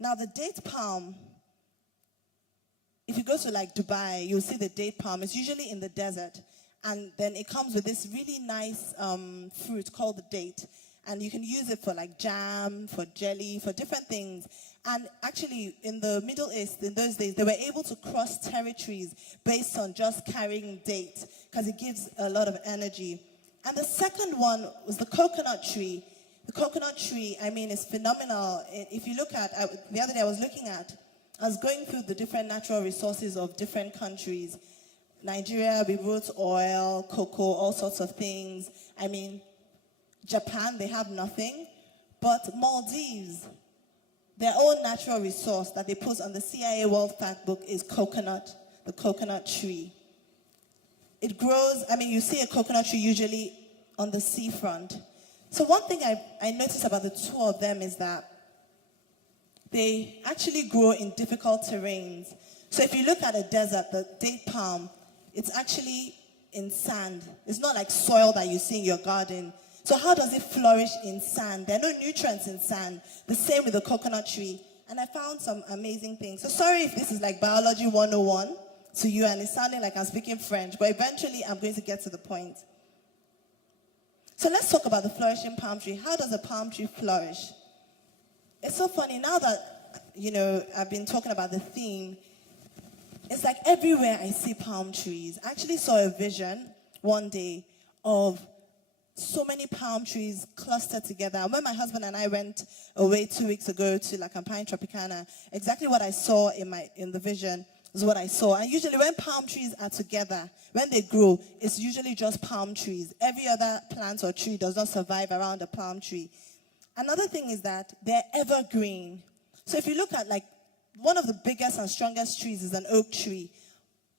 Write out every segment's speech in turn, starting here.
Now the date palm, if you go to like Dubai, you'll see the date palm. It's usually in the desert. And then it comes with this really nice fruit called the date. And you can use it for like jam, for jelly, for different things. And actually, in the Middle East, in those days, they were able to cross territories based on just carrying dates, because it gives a lot of energy. And the second one was the coconut tree. The coconut tree, I mean, is phenomenal. If you look at, the other day I was going through the different natural resources of different countries. Nigeria, we wrote oil, cocoa, all sorts of things. I mean, Japan, they have nothing. But Maldives, their own natural resource that they put on the CIA World Factbook is coconut, the coconut tree. It grows, I mean, you see a coconut tree usually on the seafront. So one thing I noticed about the two of them is that they actually grow in difficult terrains. So if you look at a desert, the date palm, it's actually in sand. It's not like soil that you see in your garden. So how does it flourish in sand? There are no nutrients in sand. The same with the coconut tree. And I found some amazing things. So sorry if this is like biology 101 to you and it's sounding like I'm speaking French, but eventually I'm going to get to the point. So let's talk about the flourishing palm tree. How does a palm tree flourish? It's so funny now that, I've been talking about the theme. It's like everywhere I see palm trees. I actually saw a vision one day of so many palm trees clustered together. When my husband and I went away 2 weeks ago to La Campagna Tropicana, exactly what I saw in the vision is what I saw. And usually when palm trees are together, when they grow, it's usually just palm trees. Every other plant or tree does not survive around a palm tree. Another thing is that they're evergreen. So if you look at like one of the biggest and strongest trees is an oak tree.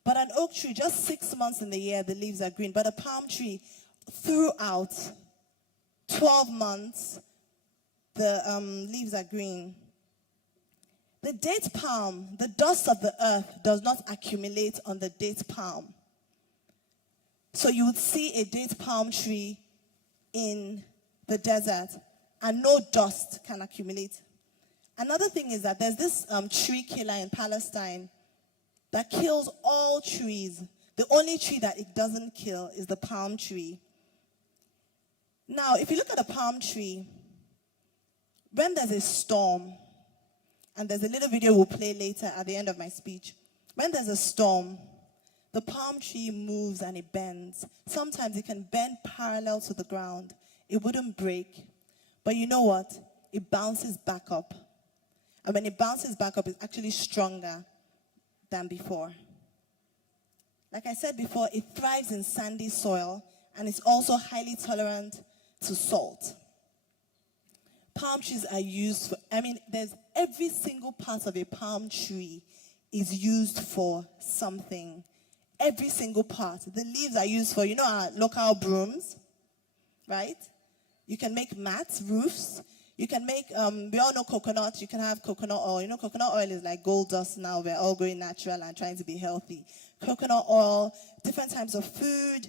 But an oak tree, just 6 months in the year, the leaves are green. But a palm tree, throughout 12 months, the leaves are green. The date palm, the dust of the earth does not accumulate on the date palm. So you would see a date palm tree in the desert and no dust can accumulate. Another thing is that there's this tree killer in Palestine that kills all trees. The only tree that it doesn't kill is the palm tree. Now, if you look at a palm tree, when there's a storm, and there's a little video we'll play later at the end of my speech. When there's a storm, the palm tree moves and it bends. Sometimes it can bend parallel to the ground. It wouldn't break. But you know what? It bounces back up. And when it bounces back up, it's actually stronger than before. Like I said before, it thrives in sandy soil and it's also highly tolerant to salt. Palm trees are used for, there's every single part of a palm tree is used for something. Every single part. The leaves are used for, our local brooms, right? You can make mats, roofs. You can make, we all know coconut. You can have coconut oil. Coconut oil is like gold dust now. We're all going natural and trying to be healthy. Coconut oil, different types of food,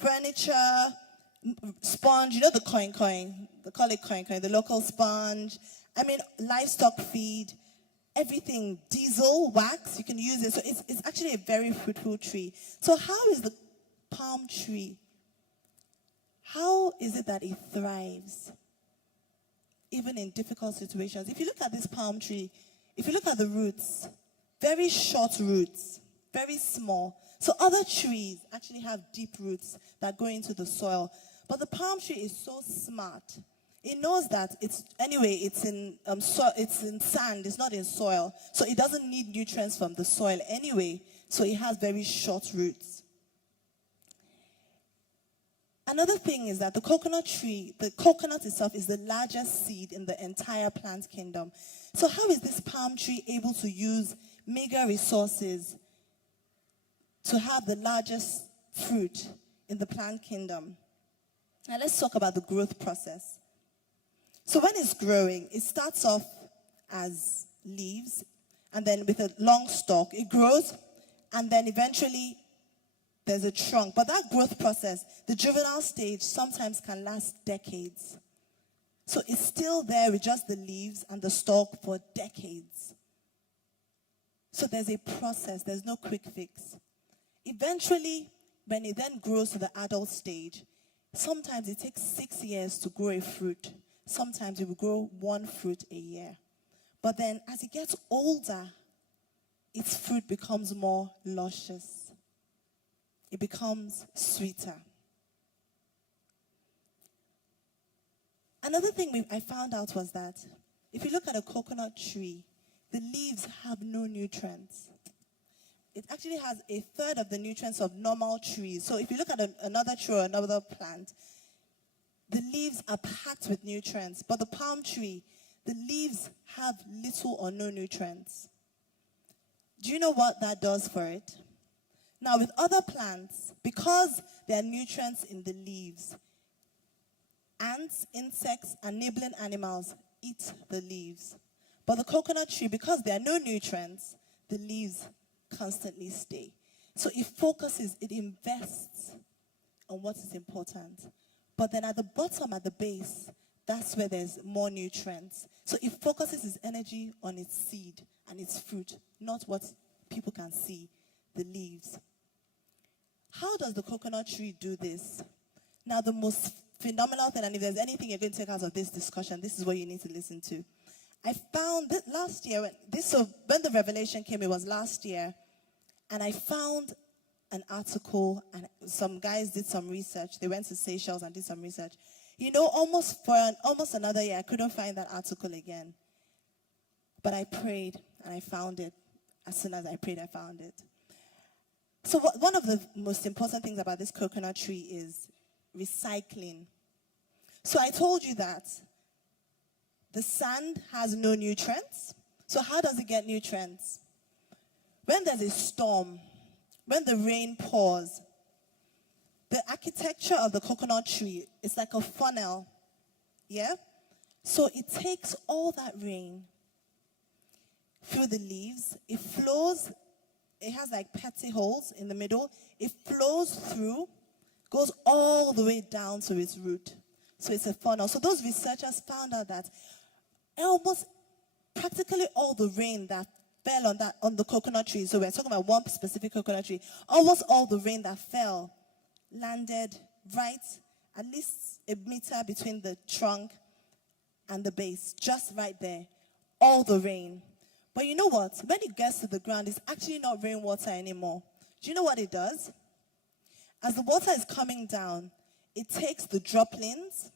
furniture, sponge, the coin. They call it coin, the local sponge. Livestock feed, everything, diesel, wax, you can use it. So it's actually a very fruitful tree. So how is the palm tree? How is it that it thrives? Even in difficult situations. If you look at this palm tree, if you look at the roots, very short roots, very small. So other trees actually have deep roots that go into the soil. But the palm tree is so smart. It knows that it's in sand, it's not in soil. So it doesn't need nutrients from the soil anyway. So it has very short roots. Another thing is that the coconut itself is the largest seed in the entire plant kingdom. So how is this palm tree able to use meager resources to have the largest fruit in the plant kingdom? Now let's talk about the growth process. So when it's growing, it starts off as leaves, and then with a long stalk, it grows, and then eventually there's a trunk. But that growth process, the juvenile stage, sometimes can last decades. So it's still there with just the leaves and the stalk for decades. So there's a process, there's no quick fix. Eventually, when it then grows to the adult stage, sometimes it takes 6 years to grow a fruit. Sometimes it will grow one fruit a year. But then as it gets older, its fruit becomes more luscious. It becomes sweeter. Another thing I found out was that if you look at a coconut tree, the leaves have no nutrients. It actually has a third of the nutrients of normal trees. So if you look at another tree or another plant, the leaves are packed with nutrients. But the palm tree, the leaves have little or no nutrients. Do you know what that does for it? Now with other plants, because there are nutrients in the leaves, ants, insects, and nibbling animals eat the leaves. But the coconut tree, because there are no nutrients, the leaves constantly stay. So it focuses, it invests on what is important. But then at the bottom, at the base, that's where there's more nutrients. So it focuses its energy on its seed and its fruit, not what people can see, the leaves. How does the coconut tree do this? Now, the most phenomenal thing, and if there's anything you're going to take out of this discussion, this is what you need to listen to. I found that last year, when the revelation came, it was last year, and I found an article, and some guys did some research. They went to Seychelles and did some research. You know, almost another year, I couldn't find that article again. But I prayed, and I found it. As soon as I prayed, I found it. So one of the most important things about this coconut tree is recycling. So I told you that the sand has no nutrients. So how does it get nutrients? When there's a storm, when the rain pours, the architecture of the coconut tree is like a funnel. Yeah? So it takes all that rain through the leaves. It flows. It has like petty holes in the middle. It flows through, goes all the way down to its root. So it's a funnel. So those researchers found out that almost practically all the rain that fell on the coconut tree, so we're talking about one specific coconut tree, almost all the rain that fell landed right at least a meter between the trunk and the base, just right there. All the rain. But you know what? When it gets to the ground, it's actually not rainwater anymore. Do you know what it does? As the water is coming down, it takes the droplings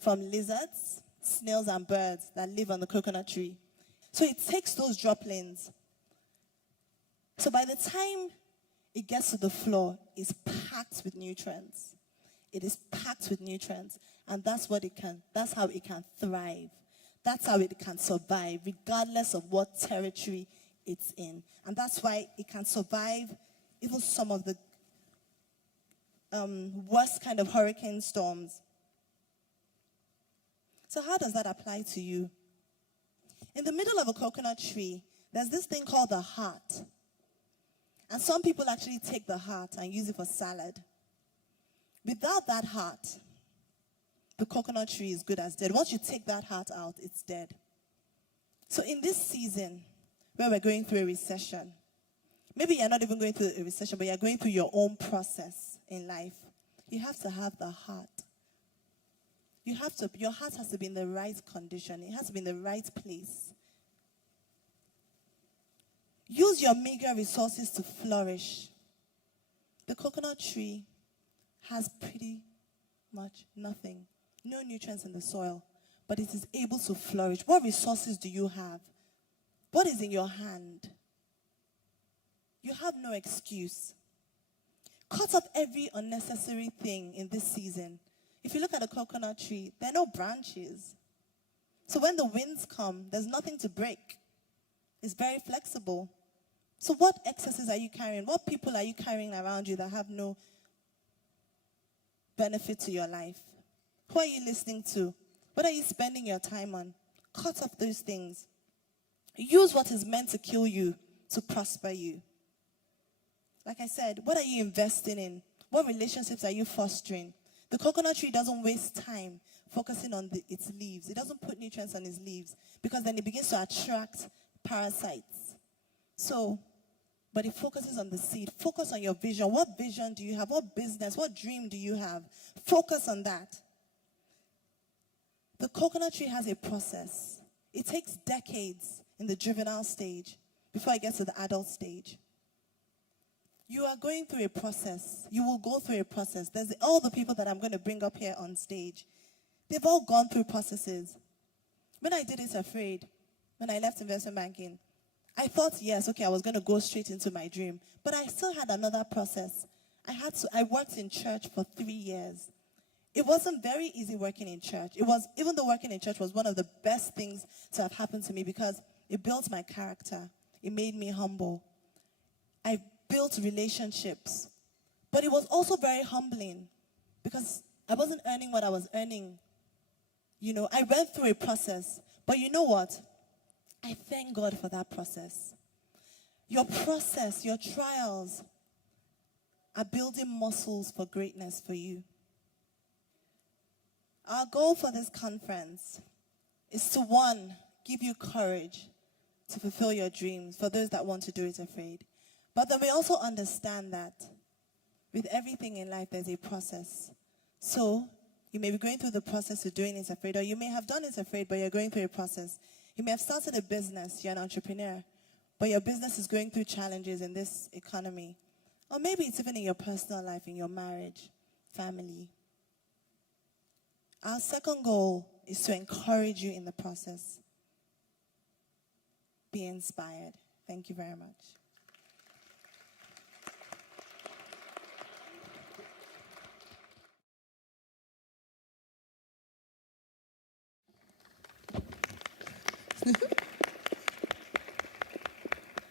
from lizards, snails, and birds that live on the coconut tree. So it takes those droplings. So by the time it gets to the floor, it's packed with nutrients. It is packed with nutrients. And that's how it can thrive. That's how it can survive, regardless of what territory it's in. And that's why it can survive even some of the worst kind of hurricane storms. So how does that apply to you? In the middle of a coconut tree, there's this thing called the heart. And some people actually take the heart and use it for salad. Without that heart, the coconut tree is good as dead. Once you take that heart out, it's dead. So in this season, where we're going through a recession, maybe you're not even going through a recession, but you're going through your own process in life, you have to have the heart. Your heart has to be in the right condition. It has to be in the right place. Use your meager resources to flourish. The coconut tree has pretty much nothing. No nutrients in the soil, but it is able to flourish. What resources do you have? What is in your hand? You have no excuse. Cut off every unnecessary thing in this season. If you look at a coconut tree, there are no branches. So when the winds come, there's nothing to break. It's very flexible. So what excesses are you carrying? What people are you carrying around you that have no benefit to your life? Who are you listening to? What are you spending your time on? Cut off those things. Use what is meant to kill you to prosper you. Like I said, what are you investing in? What relationships are you fostering? The coconut tree doesn't waste time focusing on its leaves. It doesn't put nutrients on its leaves because then it begins to attract parasites. So, but it focuses on the seed. Focus on your vision. What vision do you have? What business? What dream do you have? Focus on that. The coconut tree has a process. It takes decades in the juvenile stage before it gets to the adult stage. You are going through a process. You will go through a process. There's all the people that I'm going to bring up here on stage. They've all gone through processes. When I did It Afraid, when I left investment banking, I thought, yes, okay, I was going to go straight into my dream. But I still had another process. I worked in church for 3 years. It wasn't very easy working in church. Even though working in church was one of the best things to have happened to me because it built my character. It made me humble. I built relationships. But it was also very humbling because I wasn't earning what I was earning. I went through a process. But you know what? I thank God for that process. Your process, your trials are building muscles for greatness for you. Our goal for this conference is to, one, give you courage to fulfill your dreams for those that want to do it afraid. But then we also understand that with everything in life, there's a process. So you may be going through the process of doing it afraid, or you may have done it afraid, but you're going through a process. You may have started a business, you're an entrepreneur, but your business is going through challenges in this economy. Or maybe it's even in your personal life, in your marriage, family. Our second goal is to encourage you in the process. Be inspired. Thank you very much.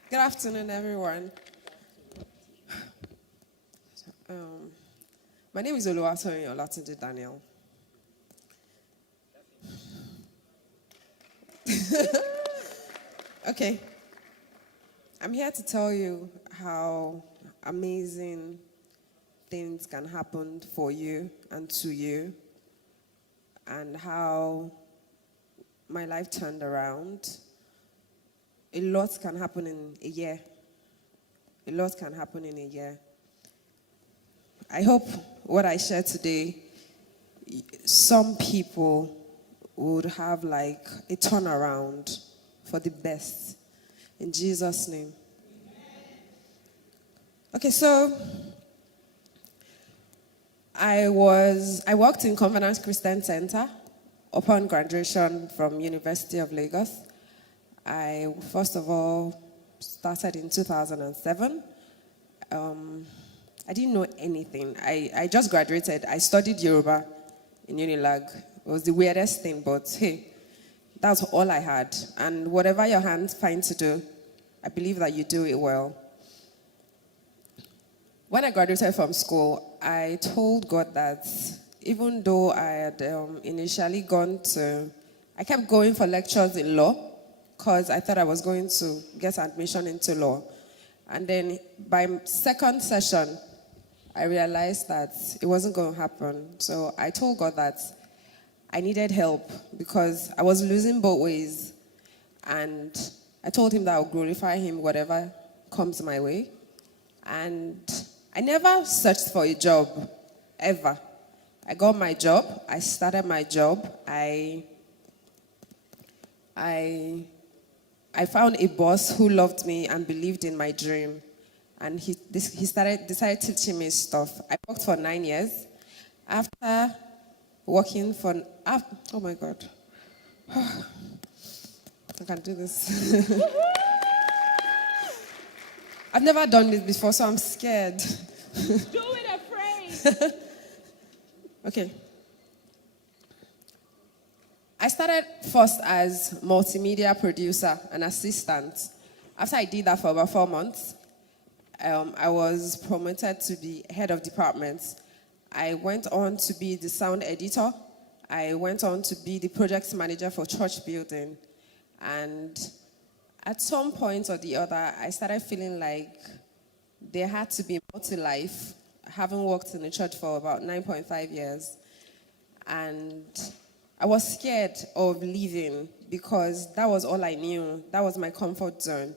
Good afternoon, everyone. My name is Oluwatoyin Daniel. Okay. I'm here to tell you how amazing things can happen for you and to you, and how my life turned around. A lot can happen in a year. A lot can happen in a year. I hope what I share today, some people would have like a turnaround for the best. In Jesus' name. Okay, so I worked in Covenant Christian Center upon graduation from University of Lagos. I, first of all, started in 2007. I didn't know anything. I just graduated. I studied Yoruba in Unilag. It was the weirdest thing, but hey, that's all I had. And whatever your hands find to do, I believe that you do it well. When I graduated from school, I told God that even though I had initially I kept going for lectures in law, because I thought I was going to get admission into law. And then by second session, I realized that it wasn't going to happen. So I told God that I needed help because I was losing both ways. And I told him that I would glorify him whatever comes my way. And I never searched for a job, ever. I got my job. I started my job. I found a boss who loved me and believed in my dream. And he decided teaching me stuff. I worked for 9 years. After working for, oh my God. I can do this. I've never done this before, so I'm scared. Do it afraid. Okay. I started first as multimedia producer and assistant. After I did that for about 4 months, I was promoted to be head of department. I went on to be the sound editor. I went on to be the project manager for church building. And at some point or the other, I started feeling like there had to be more to life, having worked in the church for about 9.5 years. And I was scared of leaving because that was all I knew. That was my comfort zone.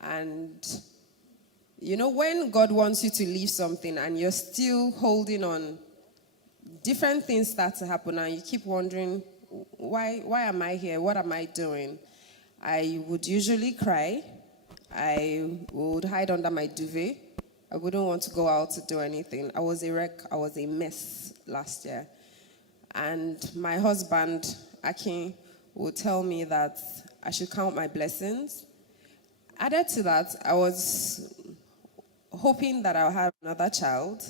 And when God wants you to leave something and you're still holding on, different things start to happen and you keep wondering, why am I here? What am I doing? I would usually cry. I would hide under my duvet. I wouldn't want to go out to do anything. I was a wreck. I was a mess last year. And my husband, Akin, would tell me that I should count my blessings. Added to that, I was hoping that I'll have another child.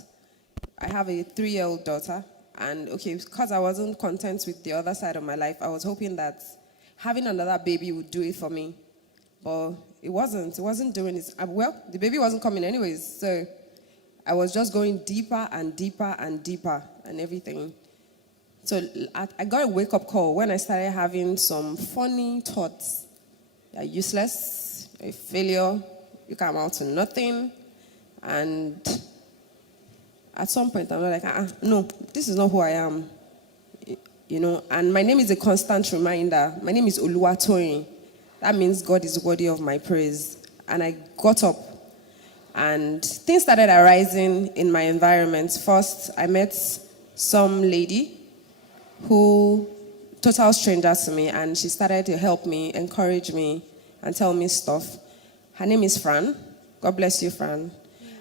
I have a 3-year-old daughter. And because I wasn't content with the other side of my life, I was hoping that having another baby would do it for me. But it wasn't. It wasn't doing it. Well, the baby wasn't coming anyways. So I was just going deeper and deeper and deeper and everything. So I got a wake-up call when I started having some funny thoughts. You're useless, you're a failure, you come out to nothing. And at some point, I'm like, no, this is not who I am. And my name is a constant reminder. My name is Oluwatoyin. That means God is worthy of my praise. And I got up, and things started arising in my environment. First, I met some lady who, total stranger to me, and she started to help me, encourage me, and tell me stuff. Her name is Fran. God bless you, Fran.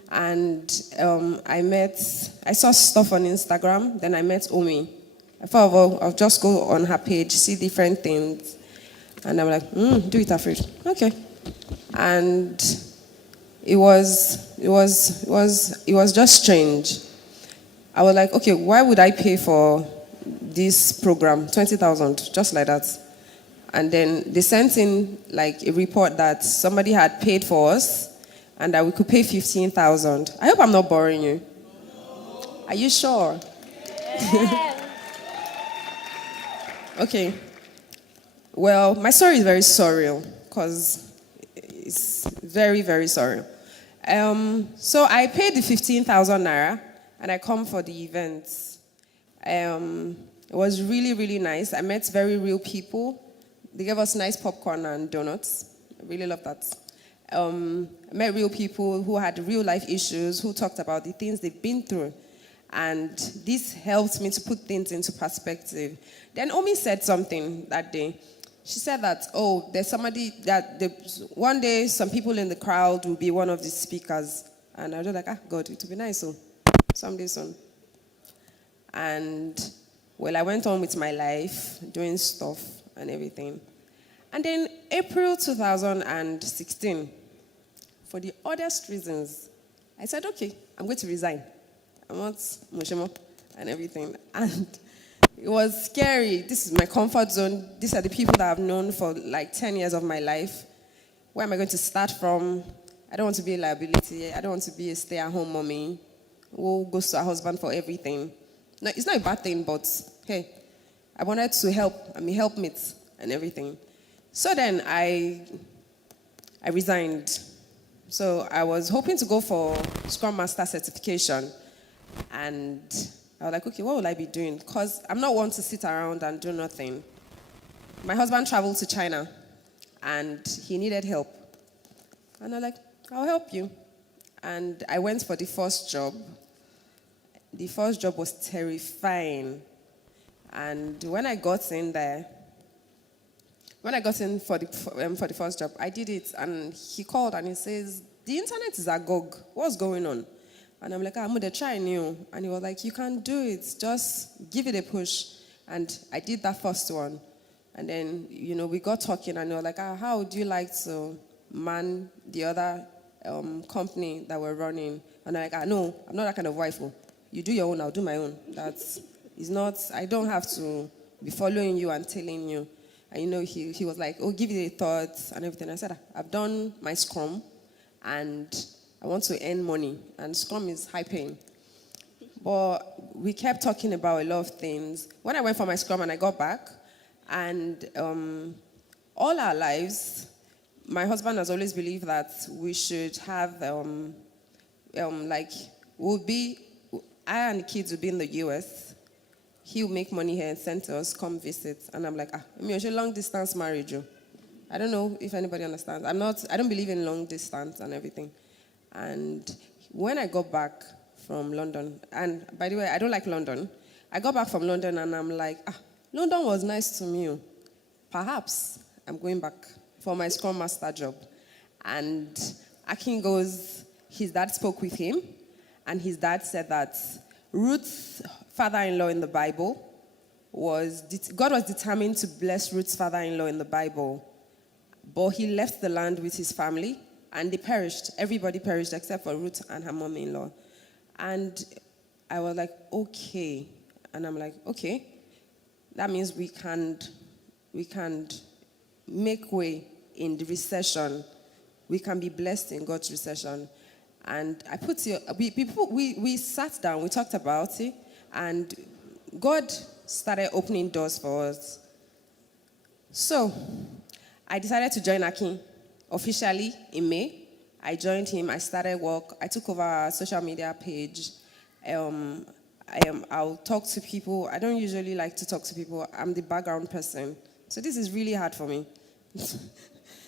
And I saw stuff on Instagram. Then I met Omi. I thought, well, I'll just go on her page, see different things. And I'm like, do it, afraid. Okay. And it was just strange. I was like, okay, why would I pay for this program? 20,000, just like that. And then they sent in like a report that somebody had paid for us and that we could pay 15,000. I hope I'm not boring you. Are you sure? Yes. Okay. Well, my story is very surreal because it's very, very surreal. So I paid the 15,000 naira and I come for the event. It was really, really nice. I met very real people. They gave us nice popcorn and donuts. I really love that. I met real people who had real life issues, who talked about the things they've been through. And this helped me to put things into perspective. Then Omi said something that day. She said that, there's somebody one day some people in the crowd will be one of the speakers. And I was like, God, it would be nice someday soon. And, well, I went on with my life, doing stuff and everything. And then April 2016, for the oddest reasons, I said, okay, I'm going to resign. I want Moshimo and everything. And it was scary. This is my comfort zone. These are the people that I've known for like 10 years of my life. Where am I going to start from? I don't want to be a liability. I don't want to be a stay-at-home mommy who goes to her husband for everything. No, it's not a bad thing, but hey, I wanted to help. I'm a helpmate and everything. So then I resigned. So I was hoping to go for Scrum Master certification. And I was like, okay, what will I be doing? Because I'm not one to sit around and do nothing. My husband traveled to China, and he needed help. And I was like, I'll help you. And I went for the first job. The first job was terrifying. And when I got in for the first job, I did it, and he called and he says, the internet is agog. What's going on? And I'm like, I'm going to try new. And he was like, you can do it. Just give it a push. And I did that first one. And then, we got talking, and he was like, how would you like to man the other company that we're running? And I'm like, no, I'm not that kind of wife. You do your own, I'll do my own. I don't have to be following you and telling you. And he was like, give it a thought and everything. I said, I've done my Scrum, and I want to earn money, and Scrum is high paying. But we kept talking about a lot of things. When I went for my Scrum and I got back, and all our lives, my husband has always believed that we should have, I and the kids would be in the US. he'll make money here and send to us, come visit. And I'm like, it's a long distance marriage. I don't know if anybody understands. I don't believe in long distance and everything. And when I got back from London, and by the way, I don't like London. I got back from London and I'm like, London was nice to me. Perhaps I'm going back for my Scrum Master job. And Akin goes, his dad spoke with him, and his dad said that Ruth's father-in-law in the Bible God was determined to bless Ruth's father-in-law in the Bible, but he left the land with his family, and they perished. Everybody perished except for Ruth and her mom-in-law. And I was like, okay. And I'm like, okay. That means we can make way in the recession. We can be blessed in God's recession. And I put here, we sat down, we talked about it, and God started opening doors for us. So I decided to join Akin officially in May. I joined him, I started work, I took over our social media page. I'll talk to people. I don't usually like to talk to people. I'm the background person. So this is really hard for me.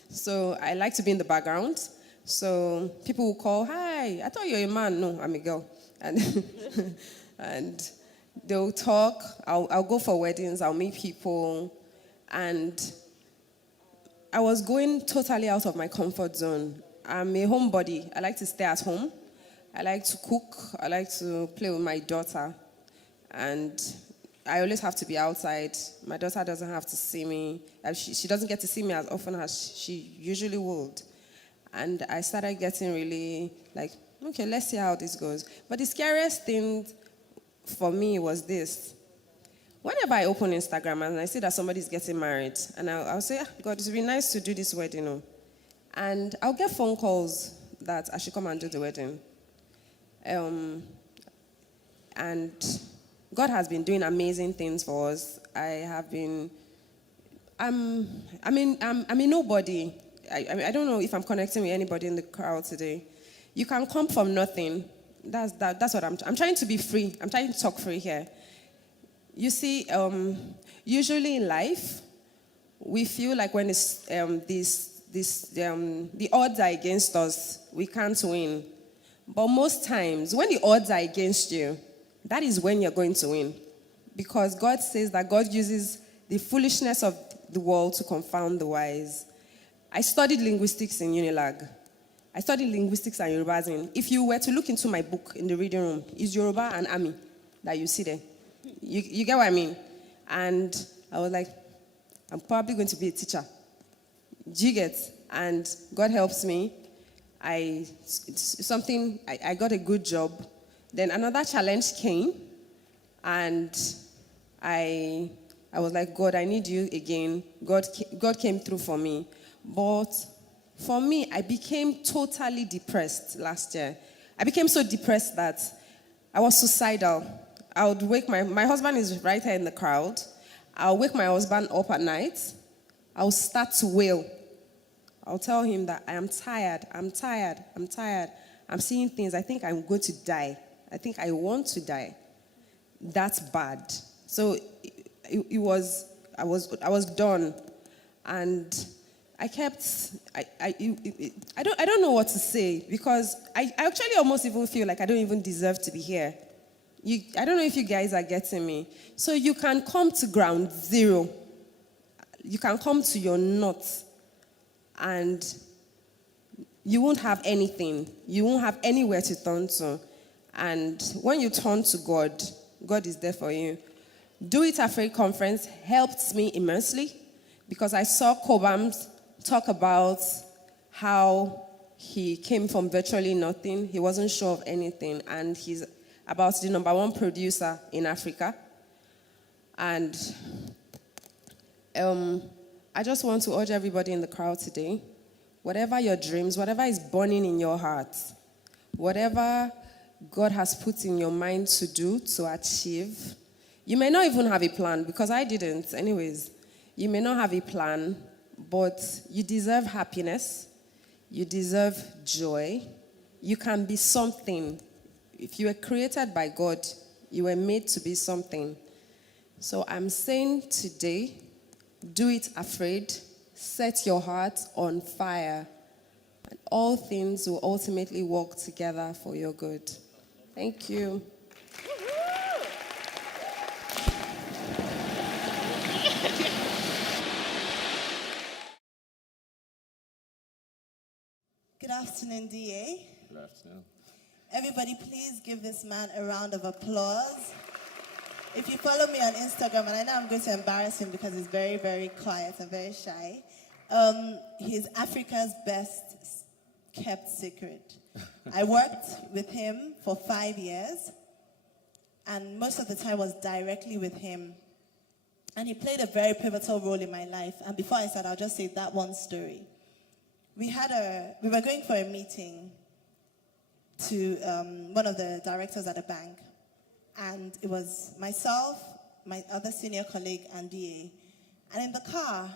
So I like to be in the background. So people will call, hi, I thought you're a man. No, I'm a girl. And, and they'll talk. I'll go for weddings. I'll meet people. And I was going totally out of my comfort zone. I'm a homebody. I like to stay at home. I like to cook. I like to play with my daughter. And I always have to be outside. My daughter doesn't have to see me. She doesn't get to see me as often as she usually would. And I started getting really like, okay, let's see how this goes. But the scariest thing for me was this. Whenever I open Instagram and I see that somebody's getting married, and I'll say, God, it would be nice to do this wedding. And I'll get phone calls that I should come and do the wedding. And God has been doing amazing things for us. I'm a nobody. I don't know if I'm connecting with anybody in the crowd today. You can come from nothing. That's what I'm trying to be free. I'm trying to talk free here. You see, usually in life, we feel like when the odds are against us, we can't win. But most times, when the odds are against you, that is when you're going to win. Because God says that God uses the foolishness of the world to confound the wise. I studied linguistics in Unilag. I studied linguistics and Yoruba. If you were to look into my book in the reading room, it's Yoruba and Ami that you see there. You get what I mean? And I was like, I'm probably going to be a teacher. Do you get? And God helps me. I got a good job. Then another challenge came, and I was like, God, I need you again. God came through for me. But for me, I became totally depressed last year. I became so depressed that I was suicidal. I would wake my husband is right here in the crowd. I'll wake my husband up at night. I'll start to wail. I'll tell him that I am tired. I'm tired. I'm seeing things. I think I'm going to die. I think I want to die. That's bad. So I was done. And I don't know what to say, because I actually almost even feel like I don't even deserve to be here. I don't know if you guys are getting me. So you can come to ground zero. You can come to your nuts, and you won't have anything. You won't have anywhere to turn to. And when you turn to God, God is there for you. Do It Afraid conference helped me immensely, because I saw Cobhams talk about how he came from virtually nothing. He wasn't sure of anything, and he's about the #1 producer in Africa. And I just want to urge everybody in the crowd today, whatever your dreams, whatever is burning in your heart, whatever God has put in your mind to do, to achieve, you may not even have a plan, because I didn't anyways. You may not have a plan, but you deserve happiness. You deserve joy. You can be something. If you were created by God, you were made to be something. So I'm saying today, do it afraid, set your heart on fire, and all things will ultimately work together for your good. Thank you. Good afternoon, DA. Good afternoon. Everybody, please give this man a round of applause. If you follow me on Instagram, and I know I'm going to embarrass him because he's very, very quiet and very shy, he's Africa's best kept secret. I worked with him for 5 years, and most of the time was directly with him. And he played a very pivotal role in my life. And before I start, I'll just say that one story. We were going for a meeting to one of the directors at a bank. And it was myself, my other senior colleague, and DA. And in the car,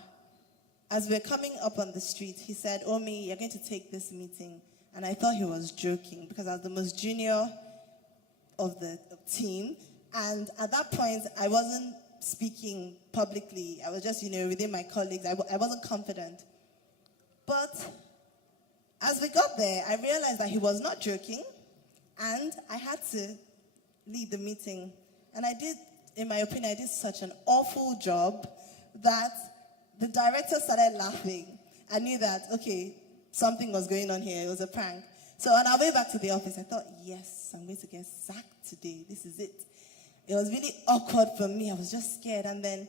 as we're coming up on the street, he said, "Omi, you're going to take this meeting." And I thought he was joking because I was the most junior of the team. And at that point, I wasn't speaking publicly. I was just, within my colleagues. I wasn't confident. But as we got there, I realized that he was not joking. And I had to lead the meeting. And in my opinion, I did such an awful job that the director started laughing. I knew that, okay, something was going on here. It was a prank. So on our way back to the office, I thought, yes, I'm going to get sacked today. This is it. It was really awkward for me. I was just scared. And then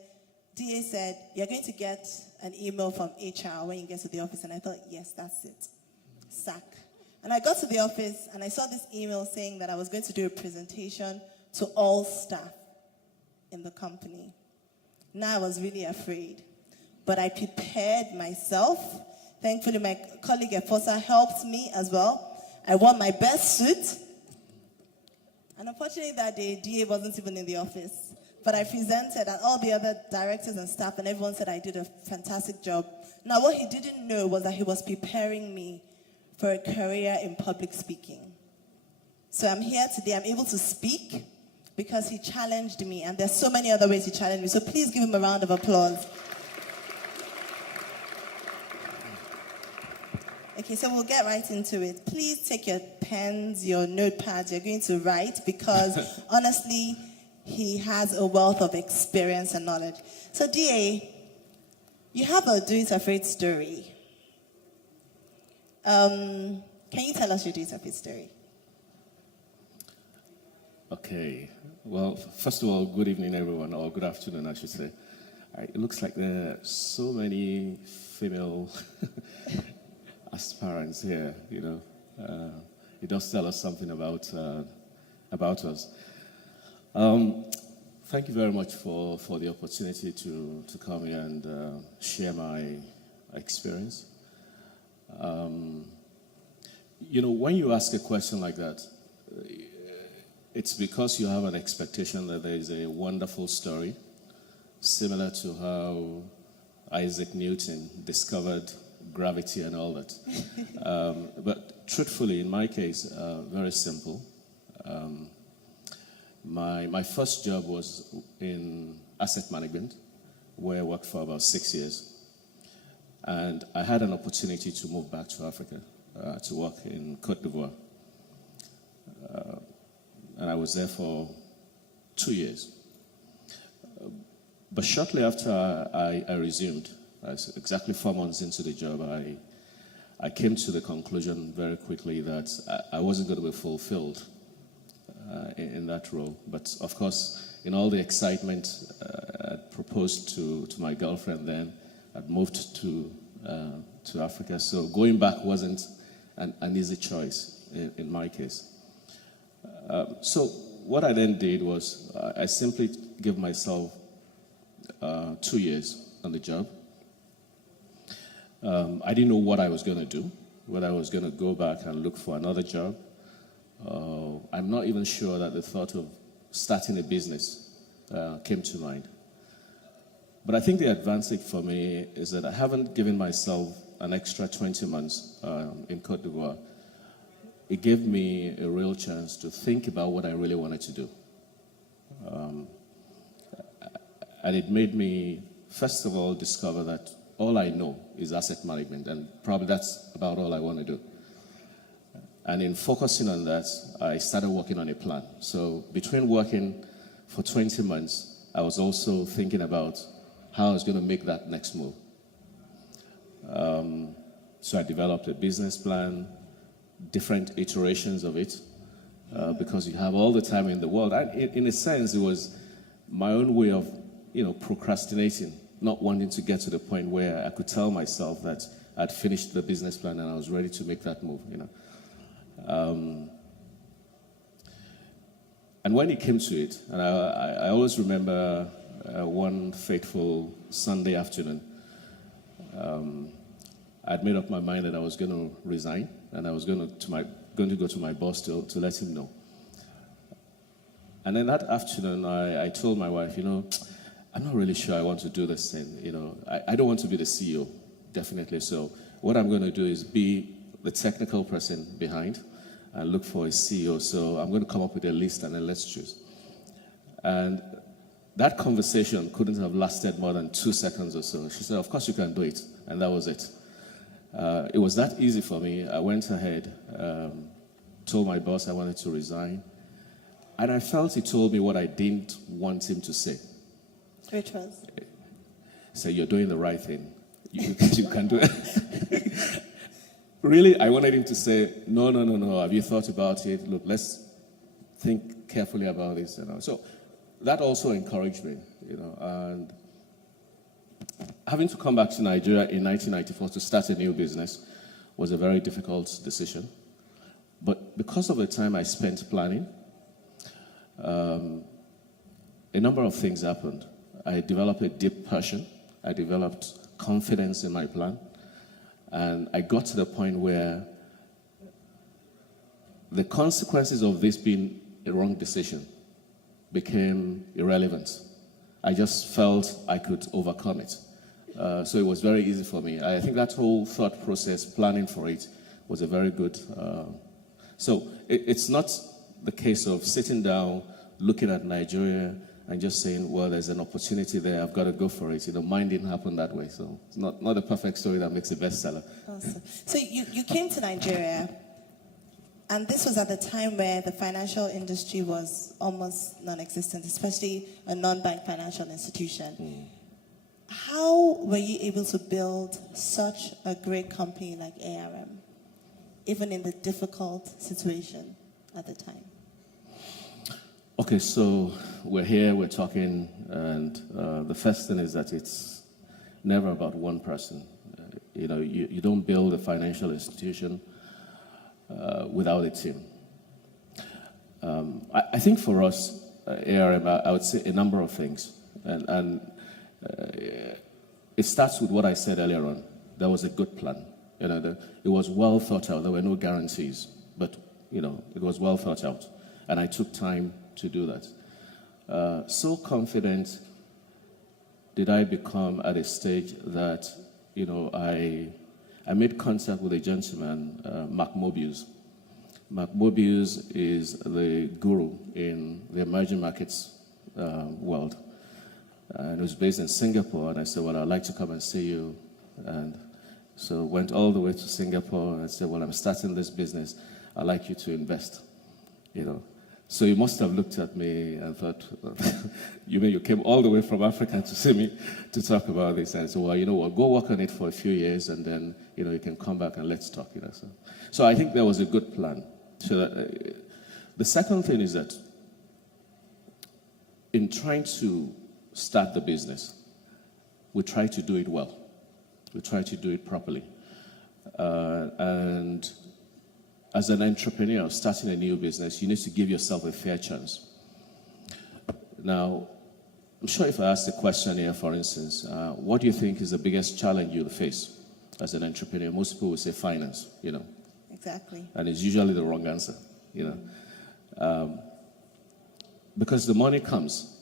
DA said, "You're going to get an email from HR when you get to the office." And I thought, yes, that's it. Sack. And I got to the office and I saw this email saying that I was going to do a presentation to all staff in the company. Now I was really afraid, but I prepared myself. Thankfully, my colleague Efosa helped me as well. I wore my best suit. And unfortunately that day, DA wasn't even in the office. But I presented and all the other directors and staff and everyone said I did a fantastic job. Now what he didn't know was that he was preparing me for a career in public speaking. So I'm here today, I'm able to speak because he challenged me, and there's so many other ways he challenged me. So please give him a round of applause. Okay, so we'll get right into it. Please take your pens, your notepads, you're going to write because honestly, he has a wealth of experience and knowledge. So DA, you have a Do It Afraid story. Can you tell us your Do It Afraid story? Okay. Well, first of all, good evening, everyone, or good afternoon, I should say. It looks like there are so many female aspirants here, It does tell us something about us. Thank you very much for the opportunity to come here and share my experience. When you ask a question like that, it's because you have an expectation that there is a wonderful story, similar to how Isaac Newton discovered gravity and all that. But truthfully, in my case, very simple. My first job was in asset management, where I worked for about 6 years. And I had an opportunity to move back to Africa to work in Côte d'Ivoire. And I was there for 2 years. But shortly after I resumed, exactly 4 months into the job, I came to the conclusion very quickly that I wasn't going to be fulfilled in that role. But of course, in all the excitement, I proposed to my girlfriend then. I'd moved to Africa, so going back wasn't an easy choice in my case. So what I then did was I simply gave myself 2 years on the job. I didn't know what I was going to do, whether I was going to go back and look for another job. I'm not even sure that the thought of starting a business came to mind. But I think the advantage for me is that I haven't given myself an extra 20 months in Côte d'Ivoire. It gave me a real chance to think about what I really wanted to do. And it made me, first of all, discover that all I know is asset management, and probably that's about all I want to do. And in focusing on that, I started working on a plan. So between working for 20 months, I was also thinking about how I was going to make that next move. So I developed a business plan, different iterations of it, because you have all the time in the world. And in a sense, it was my own way of, procrastinating, not wanting to get to the point where I could tell myself that I'd finished the business plan and I was ready to make that move, And when it came to it, and I always remember one fateful Sunday afternoon, I'd made up my mind that I was going to resign, and I was going to go to my boss to let him know. And then that afternoon, I told my wife, I'm not really sure I want to do this thing. I don't want to be the CEO, definitely. So what I'm going to do is be the technical person behind and look for a CEO. So I'm going to come up with a list and then let's choose. And that conversation couldn't have lasted more than 2 seconds or so. She said, of course you can do it. And that was it. It was that easy for me. I went ahead, told my boss I wanted to resign. And I felt he told me what I didn't want him to say. Which was? Say, you're doing the right thing. You can do it. Really, I wanted him to say, no. Have you thought about it? Look, let's think carefully about this. So that also encouraged me, and having to come back to Nigeria in 1994 to start a new business was a very difficult decision. But because of the time I spent planning, a number of things happened. I developed a deep passion. I developed confidence in my plan. And I got to the point where the consequences of this being a wrong decision became irrelevant. I just felt I could overcome it. So it was very easy for me. I think that whole thought process, planning for it, was a very good. So it's not the case of sitting down, looking at Nigeria, and just saying, well, there's an opportunity there, I've got to go for it. Mine didn't happen that way. So it's not a perfect story that makes a bestseller. Awesome. So you came to Nigeria, and this was at the time where the financial industry was almost non-existent, especially a non-bank financial institution. How were you able to build such a great company like ARM, even in the difficult situation at the time? Okay, so we're here, we're talking, and the first thing is that it's never about one person. You don't build a financial institution without a team. I think for us, ARM, I would say a number of things. And it starts with what I said earlier on. There was a good plan. It was well thought out. There were no guarantees, but it was well thought out. And I took time to do that. So confident did I become at a stage that, I made contact with a gentleman, Mark Mobius. Mark Mobius is the guru in the emerging markets world. And he was based in Singapore, and I said, well, I'd like to come and see you. And so went all the way to Singapore, and I said, well, I'm starting this business. I'd like you to invest, So he must have looked at me and thought, you mean you came all the way from Africa to see me to talk about this? And I said, well, go work on it for a few years, and then, you can come back and let's talk, So I think there was a good plan. So that, the second thing is that in trying to start the business, we try to do it well. We try to do it properly. And as an entrepreneur starting a new business, you need to give yourself a fair chance. Now, I'm sure if I ask the question here, for instance, what do you think is the biggest challenge you'll face as an entrepreneur? Most people will say finance, Exactly. And it's usually the wrong answer, because the money comes,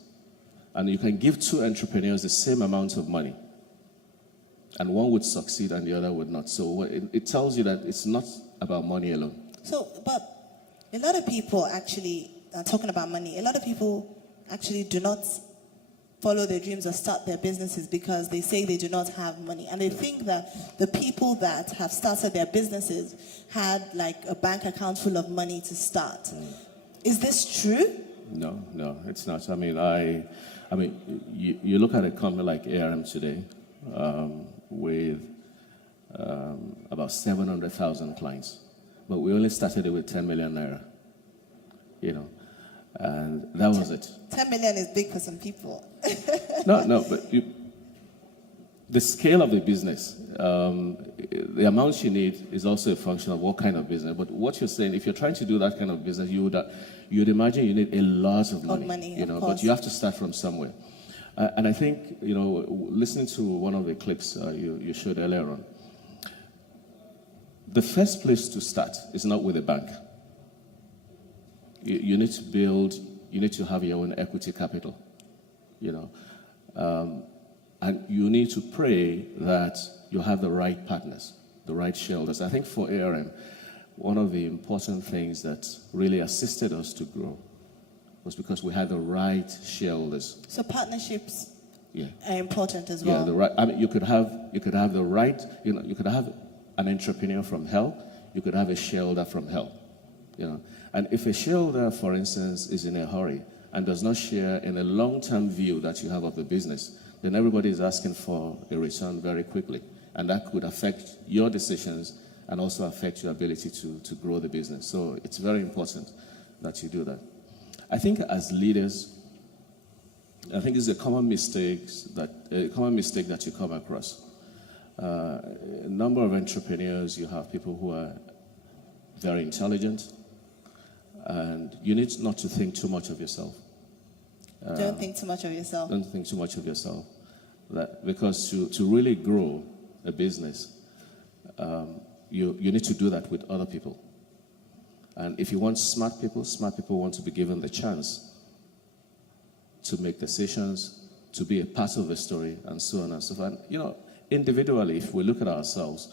and you can give two entrepreneurs the same amount of money, and one would succeed and the other would not. So it tells you that it's not about money alone. So, but a lot of people actually, talking about money, a lot of people actually do not follow their dreams or start their businesses because they say they do not have money. And they think that the people that have started their businesses had like a bank account full of money to start. Is this true? No, it's not. I mean, you look at a company like ARM today with about 700,000 clients, but we only started it with 10 million naira, and that was it. 10 million is big for some people. No, but the scale of the business, the amount you need is also a function of what kind of business. But what you're saying, if you're trying to do that kind of business, you'd imagine you need a lot of money, of course. But you have to start from somewhere. And I think, listening to one of the clips you showed earlier on, the first place to start is not with a bank. You need to have your own equity capital, and you need to pray that you have the right partners, the right shareholders. I think for ARM, one of the important things that really assisted us to grow was because we had the right shareholders. So partnerships are important as well. Yeah, the right. I mean, you could have the right. You could have an entrepreneur from hell. You could have a shareholder from hell. And if a shareholder, for instance, is in a hurry and does not share in a long-term view that you have of the business, then everybody is asking for a return very quickly. And that could affect your decisions and also affect your ability to grow the business. So it's very important that you do that. I think as leaders, I think it's a common mistake that you come across. A number of entrepreneurs, you have people who are very intelligent, and you need not to think too much of yourself. Don't think too much of yourself. Don't think too much of yourself. Because to really grow a business, you need to do that with other people. And if you want smart people want to be given the chance to make decisions, to be a part of the story, and so on and so forth. And, individually, if we look at ourselves,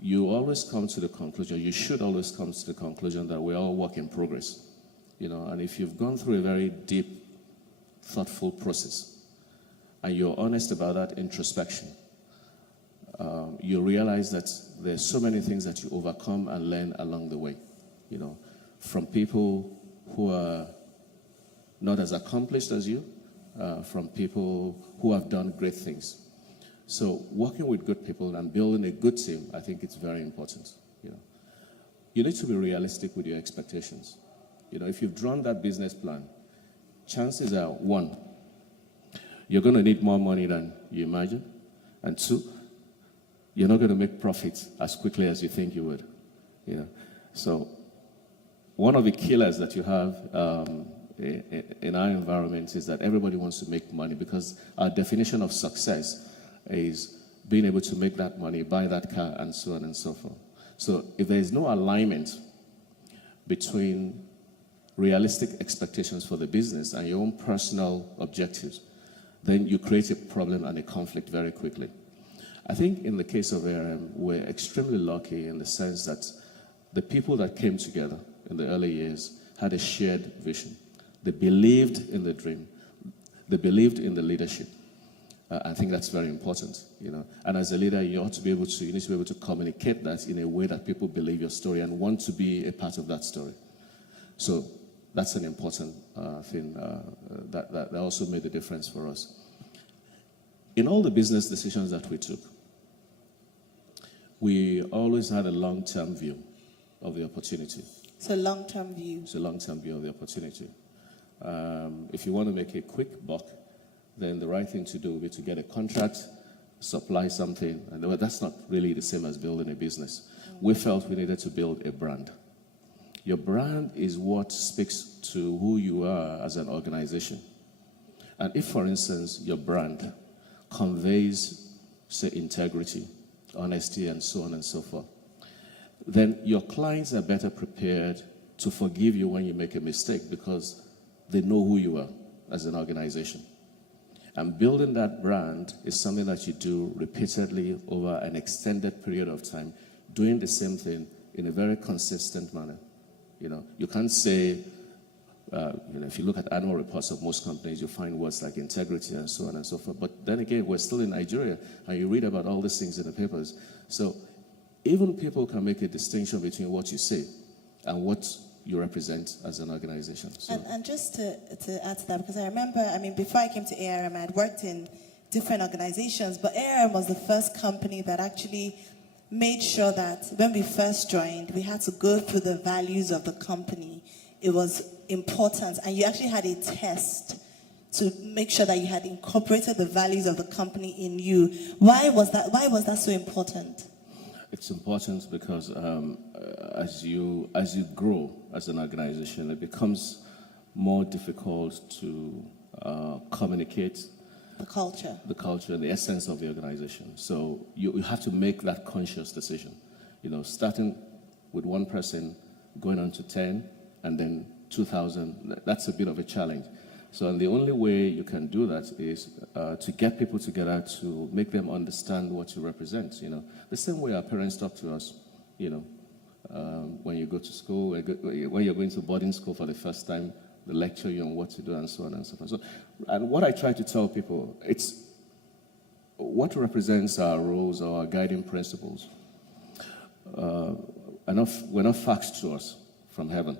you always come to the conclusion, you should always come to the conclusion that we're all work in progress. And if you've gone through a very deep, thoughtful process, and you're honest about that introspection, you realize that there's so many things that you overcome and learn along the way, from people who are not as accomplished as you, from people who have done great things. So working with good people and building a good team, I think it's very important. You need to be realistic with your expectations. If you've drawn that business plan, chances are, 1, you're going to need more money than you imagine, and 2, you're not going to make profits as quickly as you think you would. So one of the killers that you have in our environment is that everybody wants to make money, because our definition of success is being able to make that money, buy that car, and so on and so forth. So if there is no alignment between realistic expectations for the business and your own personal objectives, then you create a problem and a conflict very quickly. I think in the case of ARM, we're extremely lucky in the sense that the people that came together in the early years had a shared vision. They believed in the dream. They believed in the leadership. I think that's very important, And as a leader, you need to be able to communicate that in a way that people believe your story and want to be a part of that story. So that's an important thing that also made a difference for us. In all the business decisions that we took, we always had a long-term view of the opportunity. It's a long-term view. It's a long-term view of the opportunity. If you want to make a quick buck, then the right thing to do would be to get a contract, supply something, and that's not really the same as building a business. We felt we needed to build a brand. Your brand is what speaks to who you are as an organization. And if, for instance, your brand conveys, say, integrity, honesty, and so on and so forth, then your clients are better prepared to forgive you when you make a mistake because they know who you are as an organization. And building that brand is something that you do repeatedly over an extended period of time, doing the same thing in a very consistent manner. You can't say, If you look at annual reports of most companies, you find words like integrity and so on and so forth. But then again, we're still in Nigeria, and you read about all these things in the papers. So even people can make a distinction between what you say and what you represent as an organization. So. And just to add to that, because I remember, before I came to ARM, I had worked in different organizations, but ARM was the first company that actually made sure that when we first joined, we had to go through the values of the company. It was important, and you actually had a test to make sure that you had incorporated the values of the company in you. Why was that so important? It's important because as you grow as an organization, it becomes more difficult to communicate the culture and the essence of the organization. So you have to make that conscious decision. Starting with one person, going on to 10, and then 2,000. That's a bit of a challenge. So, and the only way you can do that is to get people together to make them understand what you represent. The same way our parents talk to us. When you go to school, when you're going to boarding school for the first time, they lecture you on what to do and so on and so forth. So, and what I try to tell people, it's what represents our roles or our guiding principles. We're not facts to us from heaven.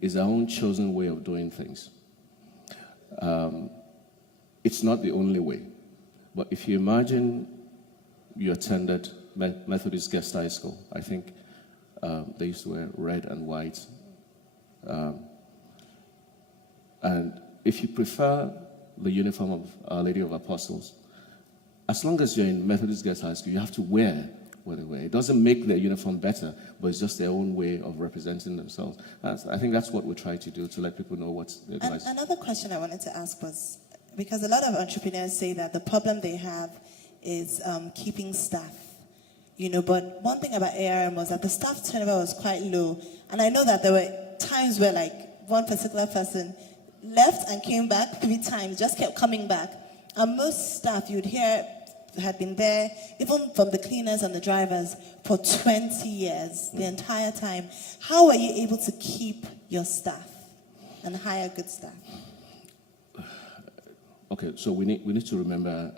It's our own chosen way of doing things. It's not the only way. But if you imagine you attended Methodist Guest High School, I think they used to wear red and white. And if you prefer the uniform of Our Lady of Apostles, as long as you're in Methodist Guest High School, you have to wear what they wear. It doesn't make their uniform better, but it's just their own way of representing themselves. I think that's what we try to do, to let people know what's the organization. Another question I wanted to ask was, because a lot of entrepreneurs say that the problem they have is keeping staff. But one thing about ARM was that the staff turnover was quite low. And I know that there were times where one particular person left and came back 3 times, just kept coming back. And most staff you'd hear had been there, even from the cleaners and the drivers, for 20 years, the entire time. How are you able to keep your staff and hire good staff? Okay, so we need to remember,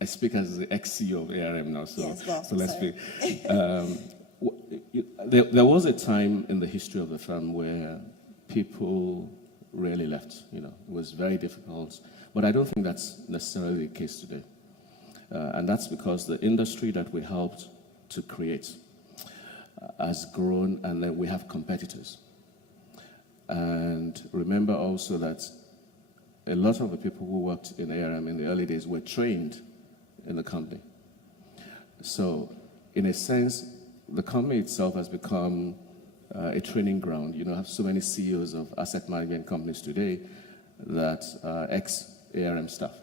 I speak as the ex-CEO of ARM now, so, yes, well, so let's speak. There was a time in the history of the firm where people rarely left. It was very difficult, but I don't think that's necessarily the case today. And that's because the industry that we helped to create has grown, and then we have competitors. And remember also that a lot of the people who worked in ARM in the early days were trained in the company. So, in a sense, the company itself has become a training ground. You have so many CEOs of asset management companies today that are ex-ARM staff.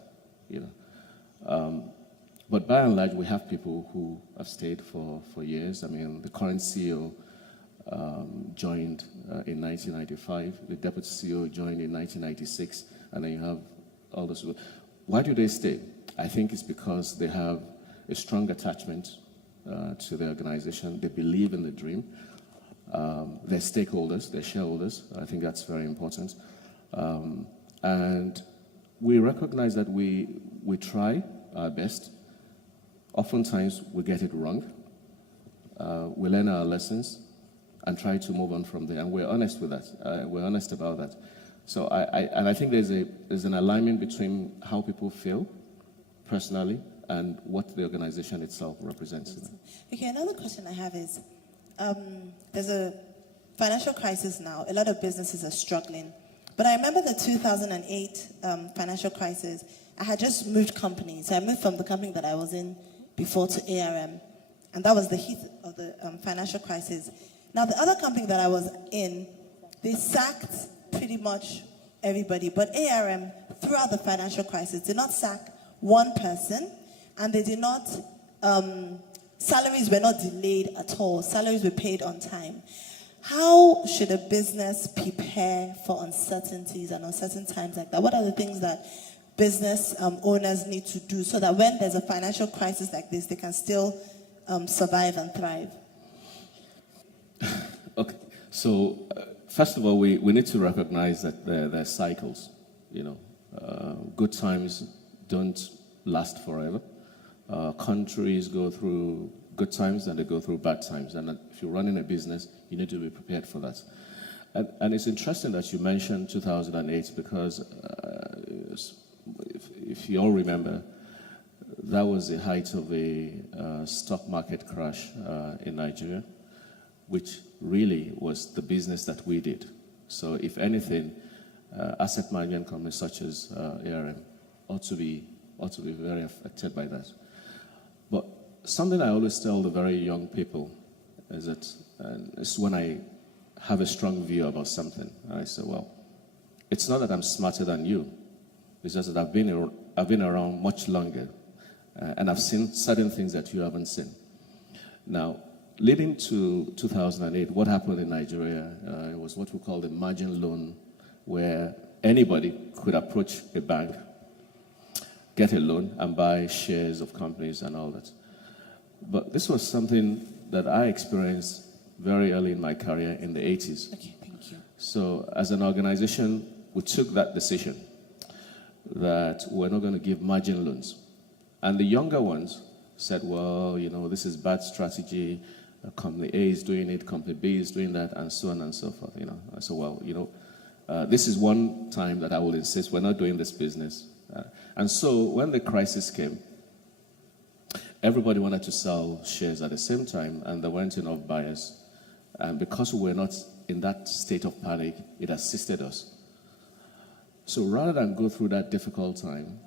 But by and large, we have people who have stayed for years. The current CEO joined in 1995. The deputy CEO joined in 1996. And then you have all those people. Why do they stay? I think it's because they have a strong attachment to the organization. They believe in the dream. They're stakeholders, they're shareholders. I think that's very important. And we recognize that we try our best. Oftentimes, we get it wrong. We learn our lessons and try to move on from there. And we're honest with that. We're honest about that. So I think there's an alignment between how people feel personally and what the organization itself represents. Okay, another question I have is, there's a financial crisis now. A lot of businesses are struggling. But I remember the 2008 financial crisis. I had just moved companies. So I moved from the company that I was in before to ARM. And that was the heat of the financial crisis. Now, the other company that I was in, they sacked pretty much everybody. But ARM, throughout the financial crisis, did not sack one person. And they did not, salaries were not delayed at all. Salaries were paid on time. How should a business prepare for uncertainties and uncertain times like that? What are the things that business owners need to do so that when there's a financial crisis like this, they can still survive and thrive? Okay, so first of all, we need to recognize that there are cycles. Good times don't last forever. Countries go through good times and they go through bad times. And if you're running a business, you need to be prepared for that. And it's interesting that you mentioned 2008 because if you all remember, that was the height of a stock market crash in Nigeria, which really was the business that we did. So if anything, asset management companies such as ARM ought to be very affected by that. But something I always tell the very young people is that it's when I have a strong view about something, I say, well, it's not that I'm smarter than you. It's just that I've been around much longer, and I've seen certain things that you haven't seen. Now, leading to 2008, what happened in Nigeria it was what we call the margin loan, where anybody could approach a bank, get a loan, and buy shares of companies and all that. But this was something that I experienced very early in my career in the 80s. Okay, thank you. So as an organization, we took that decision that we're not going to give margin loans. And the younger ones said, well, this is bad strategy. Company A is doing it, company B is doing that, and so on and so forth. I said, well, this is one time that I will insist we're not doing this business. And so when the crisis came, everybody wanted to sell shares at the same time, and there weren't enough buyers. And because we were not in that state of panic, it assisted us. So rather than go through that difficult time,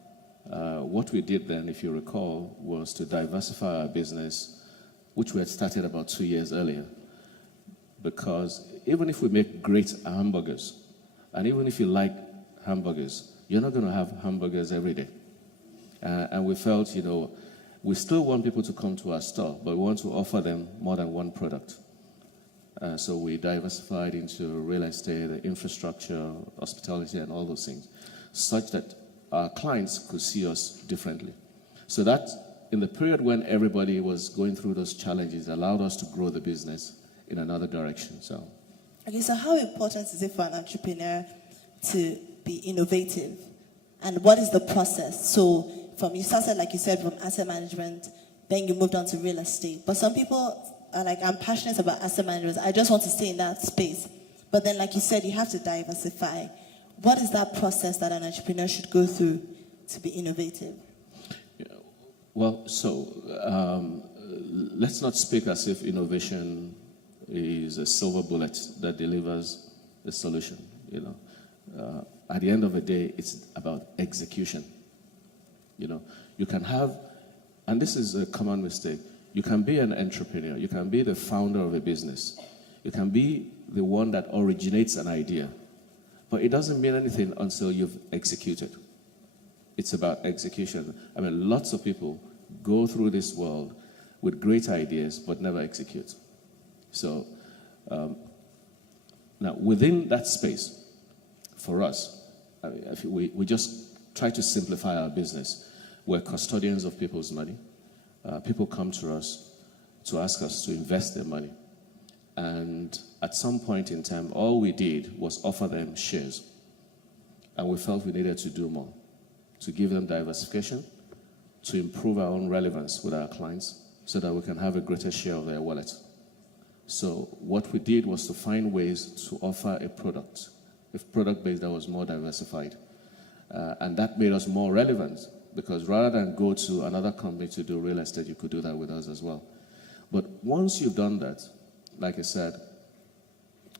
what we did then, if you recall, was to diversify our business, which we had started about 2 years earlier. Because even if we make great hamburgers, and even if you like hamburgers, you're not going to have hamburgers every day. And we felt, we still want people to come to our store, but we want to offer them more than one product. So we diversified into real estate, infrastructure, hospitality, and all those things, such that our clients could see us differently. So that, in the period when everybody was going through those challenges, allowed us to grow the business in another direction. Okay, so how important is it for an entrepreneur to be innovative? And what is the process? So you started, like you said, from asset management, then you moved on to real estate. But some people are like, I'm passionate about asset management. I just want to stay in that space. But then, like you said, you have to diversify. What is that process that an entrepreneur should go through to be innovative? Yeah. Well, so let's not speak as if innovation is a silver bullet that delivers the solution. At the end of the day, it's about execution. You can have, and this is a common mistake, you can be an entrepreneur, you can be the founder of a business, you can be the one that originates an idea, but it doesn't mean anything until you've executed. It's about execution. I mean, lots of people go through this world with great ideas but never execute. So now within that space, for us, we just try to simplify our business. We're custodians of people's money. People come to us to ask us to invest their money. And at some point in time, all we did was offer them shares. And we felt we needed to do more, to give them diversification, to improve our own relevance with our clients so that we can have a greater share of their wallet. So what we did was to find ways to offer a product base that was more diversified. And that made us more relevant, because rather than go to another company to do real estate, you could do that with us as well. But once you've done that, like I said,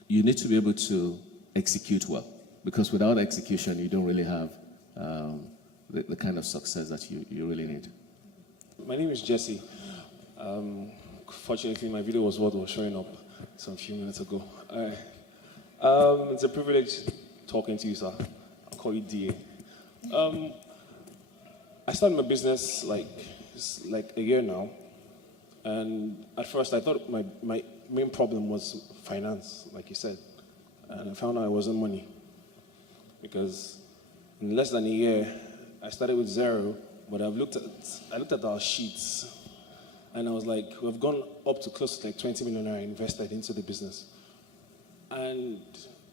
you need to be able to execute well, because without execution, you don't really have the kind of success that you really need. My name is Jesse. Fortunately, my video was what was showing up some few minutes ago. It's a privilege talking to you, sir. I'll call you DA. I started my business like a year now, and at first I thought my main problem was finance, like you said, and I found out it wasn't money, because in less than a year I started with zero, but I looked at our sheets, and I was like, we've gone up to close to like 20 million naira invested into the business. And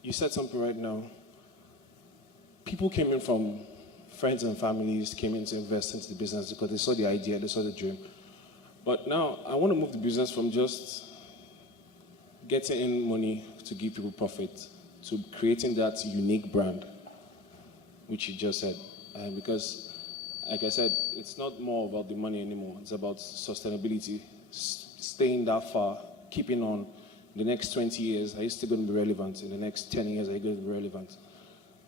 you said something right now. People came in from friends and families, came in to invest into the business because they saw the idea, they saw the dream. But now I want to move the business from just getting in money to give people profit to creating that unique brand, which you just said. Because, like I said, it's not more about the money anymore. It's about sustainability, staying that far, keeping on. In the next 20 years, are you still going to be relevant? In the next 10 years, are you going to be relevant?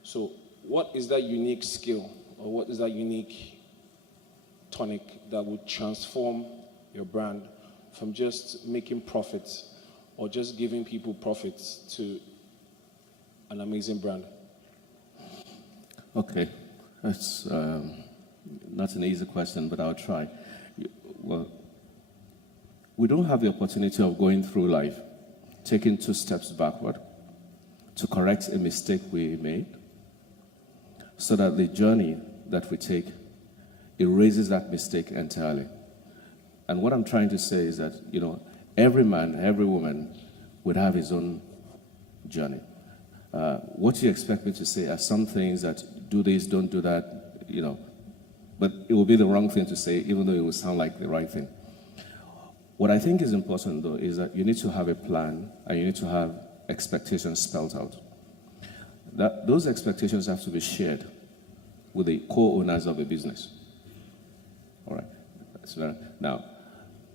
So what is that unique skill, or what is that unique tonic that would transform your brand from just making profits or just giving people profits to an amazing brand? Okay, that's not an easy question, but I'll try. Well, we don't have the opportunity of going through life, taking 2 steps backward to correct a mistake we made, so that the journey that we take erases that mistake entirely. And what I'm trying to say is that, every man, every woman would have his own journey. What you expect me to say are some things that do this, don't do that, but it will be the wrong thing to say, even though it will sound like the right thing. What I think is important, though, is that you need to have a plan and you need to have expectations spelled out. Those expectations have to be shared with the co-owners of the business. All right. Now,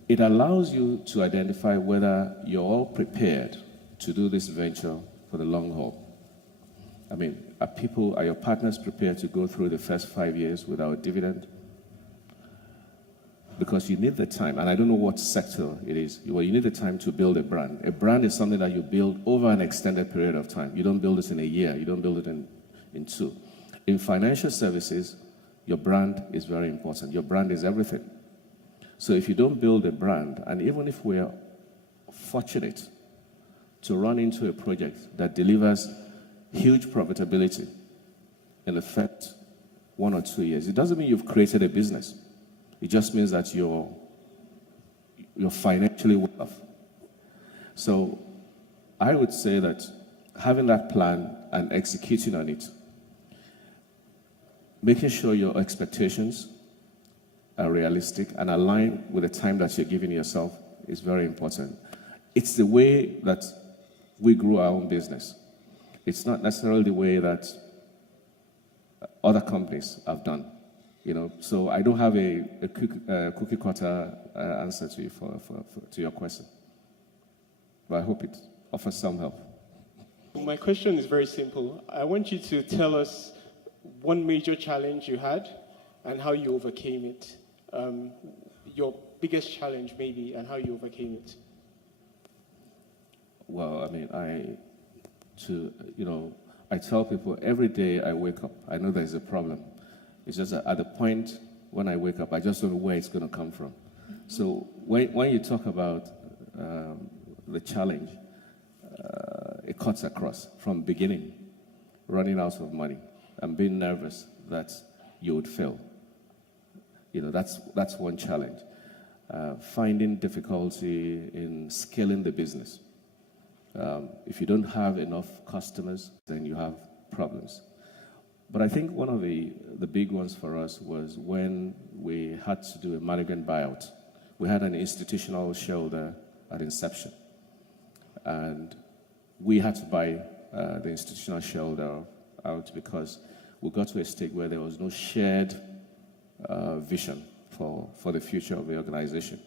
it allows you to identify whether you're all prepared to do this venture for the long haul. I mean, are your partners prepared to go through the first 5 years without dividend? Because you need the time, and I don't know what sector it is. You need the time to build a brand. A brand is something that you build over an extended period of time. You don't build it in a year. You don't build it in 2. In financial services, your brand is very important. Your brand is everything. So if you don't build a brand, and even if we're fortunate to run into a project that delivers huge profitability in the first 1 or 2 years, it doesn't mean you've created a business. It just means that you're financially well off. So I would say that having that plan and executing on it, making sure your expectations are realistic and align with the time that you're giving yourself is very important. It's the way that we grew our own business. It's not necessarily the way that other companies have done. So I don't have a cookie cutter answer to you to your question, but I hope it offers some help. My question is very simple. I want you to tell us one major challenge you had and how you overcame it. Your biggest challenge, maybe, and how you overcame it. Well, I mean, I tell people every day I wake up, I know there's a problem. It's just that at the point when I wake up, I just don't know where it's going to come from. So when you talk about the challenge, it cuts across from beginning, running out of money and being nervous that you would fail. That's one challenge. Finding difficulty in scaling the business. If you don't have enough customers, then you have problems. But I think one of the big ones for us was when we had to do a management buyout. We had an institutional shareholder at inception. And we had to buy the institutional shareholder out because we got to a stage where there was no shared vision for the future of the organization.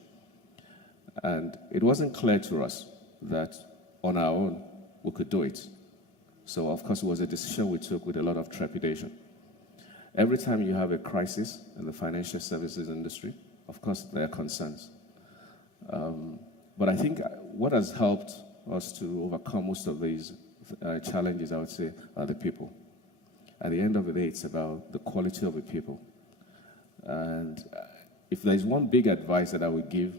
And it wasn't clear to us that on our own we could do it. So, of course, it was a decision we took with a lot of trepidation. Every time you have a crisis in the financial services industry, of course, there are concerns. But I think what has helped us to overcome most of these challenges, I would say, are the people. At the end of the day, it's about the quality of the people. And if there's one big advice that I would give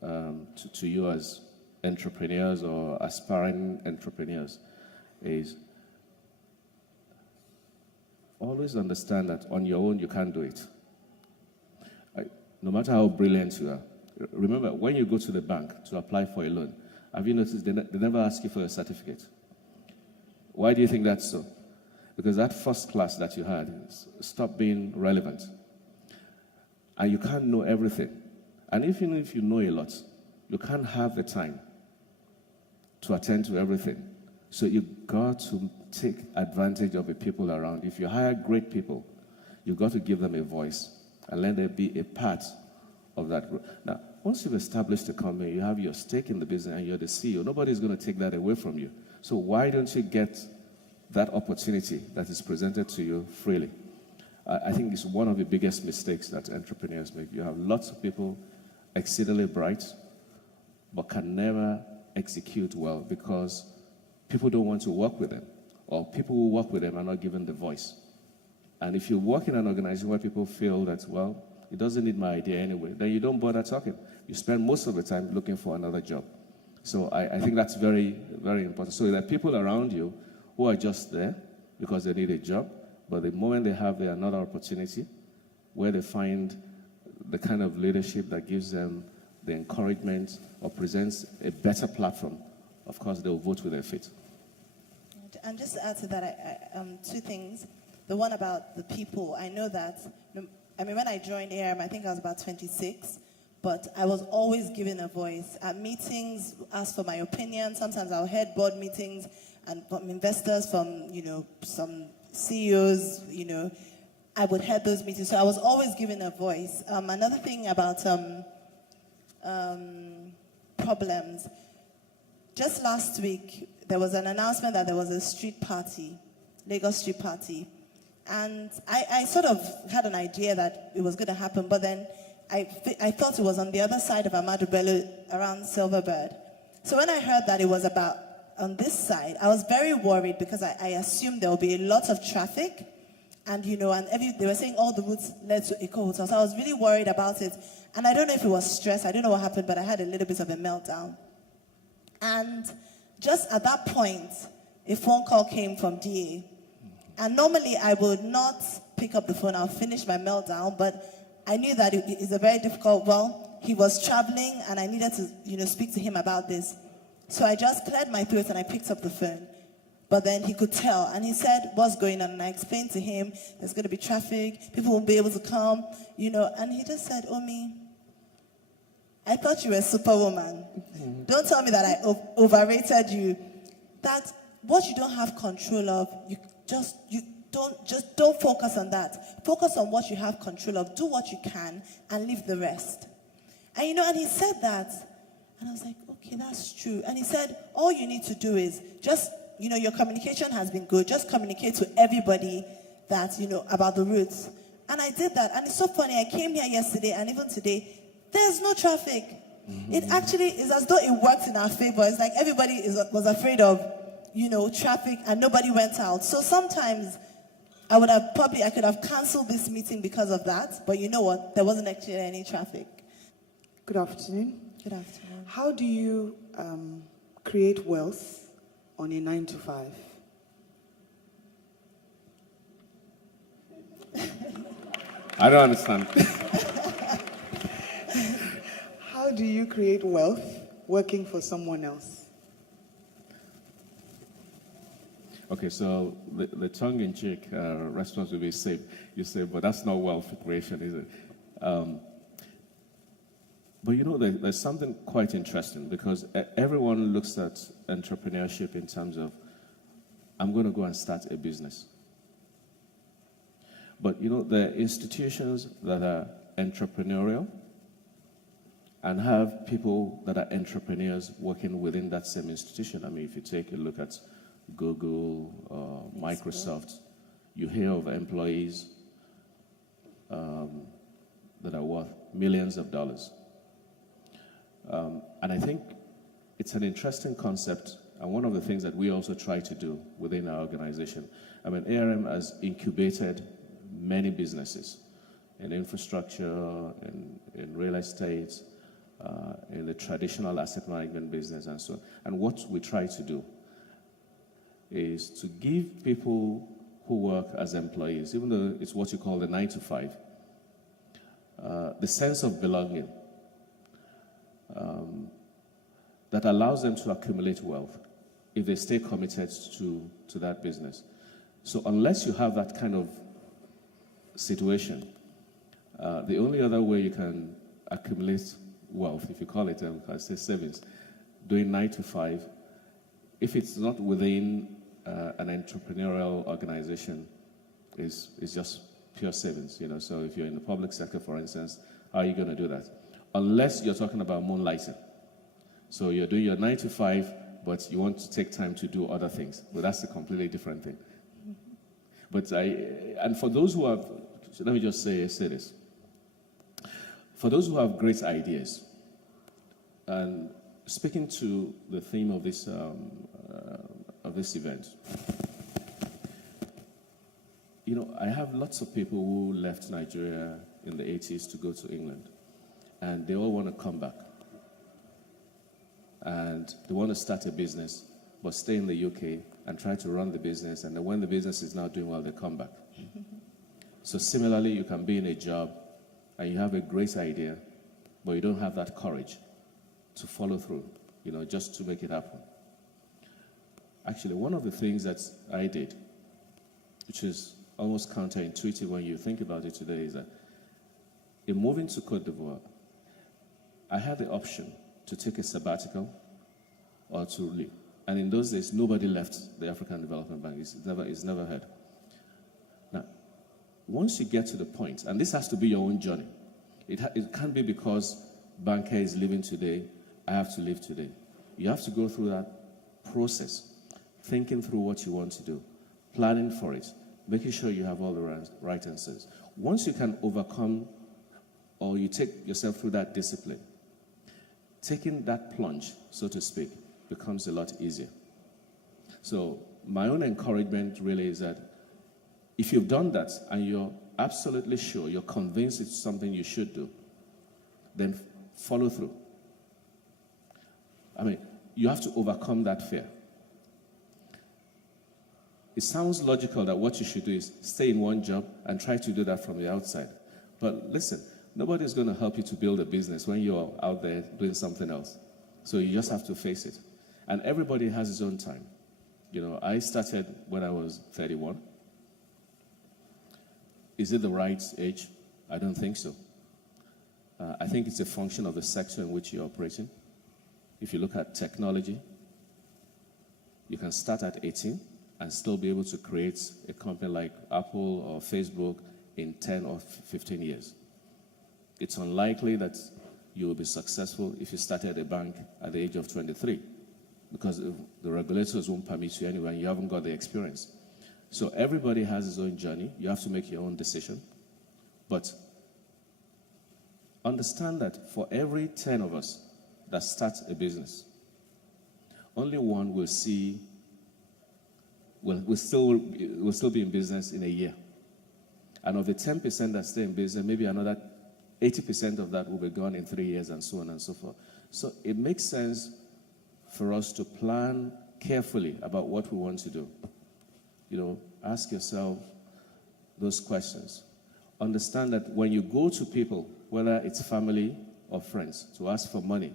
to you as entrepreneurs or aspiring entrepreneurs, is always understand that on your own you can't do it. No matter how brilliant you are. Remember, when you go to the bank to apply for a loan, have you noticed they never ask you for a certificate Why do you think that's so? Because that first class that you had stopped being relevant. And you can't know everything. And even if you know a lot, you can't have the time to attend to everything. So you've got to take advantage of the people around. If you hire great people, you've got to give them a voice and let them be a part of that group. Now, once you've established a company, you have your stake in the business and you're the CEO, nobody's going to take that away from you. So why don't you get that opportunity that is presented to you freely? I think it's one of the biggest mistakes that entrepreneurs make. You have lots of people exceedingly bright, but can never execute well because people don't want to work with them, or people who work with them are not given the voice. And if you work in an organization where people feel that, well, it doesn't need my idea anyway, then you don't bother talking. You spend most of the time looking for another job. So I think that's very, very important. So there are people around you who are just there because they need a job, but the moment they have another opportunity where they find the kind of leadership that gives them the encouragement or presents a better platform, of course, they'll vote with their feet. And just to add to that, two things. The one about the people, I know that, when I joined ARM, I think I was about 26, but I was always given a voice. At meetings, asked for my opinion. Sometimes I'll head board meetings and from investors, from, some CEOs, I would head those meetings. So I was always given a voice. Another thing about problems. Just last week, there was an announcement that there was a street party, Lagos street party. And I sort of had an idea that it was going to happen, but then I thought it was on the other side of Ahmadu Bello, around Silverbird. So when I heard that it was about on this side, I was very worried because I assumed there would be a lot of traffic. And, they were saying all the routes led to Eco Hotel. So I was really worried about it. And I don't know if it was stress. I don't know what happened, but I had a little bit of a meltdown. And just at that point, a phone call came from DA. And normally I would not pick up the phone. I'll finish my meltdown. But I knew that it's a very difficult, he was traveling and I needed to, speak to him about this. So I just cleared my throat and I picked up the phone. But then he could tell. And he said, what's going on? And I explained to him, there's going to be traffic. People won't be able to come, And he just said, Omi, I thought you were a superwoman. Don't tell me that I overrated you. That what you don't have control of, don't focus on that. Focus on what you have control of. Do what you can and leave the rest. And and he said that. And I was like, okay, that's true. And he said, all you need to do is just, your communication has been good. Just communicate to everybody that, about the routes. And I did that. And it's so funny. I came here yesterday and even today, there's no traffic. Mm-hmm. It actually is as though it worked in our favor. It's like everybody was afraid of, traffic and nobody went out. So sometimes I could have canceled this meeting because of that. But you know what? There wasn't actually any traffic. Good afternoon. Good afternoon. How do you create wealth on a 9-to-5? I don't understand. How do you create wealth working for someone else? Okay, so the tongue-in-cheek response will be safe. You say, but that's not wealth creation, is it? But there's something quite interesting because everyone looks at entrepreneurship in terms of, I'm going to go and start a business. But there are institutions that are entrepreneurial and have people that are entrepreneurs working within that same institution. I mean, if you take a look at Google, Microsoft, you hear of employees that are worth millions of dollars. And I think it's an interesting concept, and one of the things that we also try to do within our organization. I mean, ARM has incubated many businesses in infrastructure, in real estate, in the traditional asset management business, and so on. And what we try to do is to give people who work as employees, even though it's what you call the 9-to-5, the sense of belonging that allows them to accumulate wealth if they stay committed to that business. So unless you have that kind of situation, the only other way you can accumulate wealth, if you call it, I say savings, doing 9 to 5, if it's not within an entrepreneurial organization, is just pure savings. So if you're in the public sector, for instance, how are you going to do that? Unless you're talking about moonlighting. So you're doing your 9 to 5, but you want to take time to do other things. But that's a completely different thing. But and for those who have, let me just say this. For those who have great ideas, and speaking to the theme of this event, I have lots of people who left Nigeria in the 80s to go to England, and they all want to come back. And they want to start a business, but stay in the UK and try to run the business, and then when the business is not doing well, they come back. So similarly, you can be in a job, and you have a great idea, but you don't have that courage to follow through, just to make it happen. Actually, one of the things that I did, which is almost counterintuitive when you think about it today, is that in moving to Côte d'Ivoire, I had the option to take a sabbatical or to leave. And in those days, nobody left the African Development Bank. It's never heard. Now, once you get to the point, and this has to be your own journey, it can't be because banker is leaving today, I have to leave today. You have to go through that process, thinking through what you want to do, planning for it, making sure you have all the right answers. Once you can overcome, or you take yourself through that discipline, taking that plunge, so to speak, becomes a lot easier. So my own encouragement really is that if you've done that and you're absolutely sure, you're convinced it's something you should do, then follow through. You have to overcome that fear. It sounds logical that what you should do is stay in one job and try to do that from the outside. But listen, nobody's going to help you to build a business when you're out there doing something else. So you just have to face it. And everybody has his own time. I started when I was 31. Is it the right age? I don't think so. I think it's a function of the sector in which you're operating. If you look at technology, you can start at 18 and still be able to create a company like Apple or Facebook in 10 or 15 years. It's unlikely that you will be successful if you started a bank at the age of 23, because the regulators won't permit you anyway and you haven't got the experience. So everybody has his own journey. You have to make your own decision. But understand that for every 10 of us that start a business, only one will still be in business in a year. And of the 10% that stay in business, maybe another 80% of that will be gone in 3 years, and so on and so forth. So it makes sense for us to plan carefully about what we want to do. Ask yourself those questions. Understand that when you go to people, whether it's family or friends, to ask for money,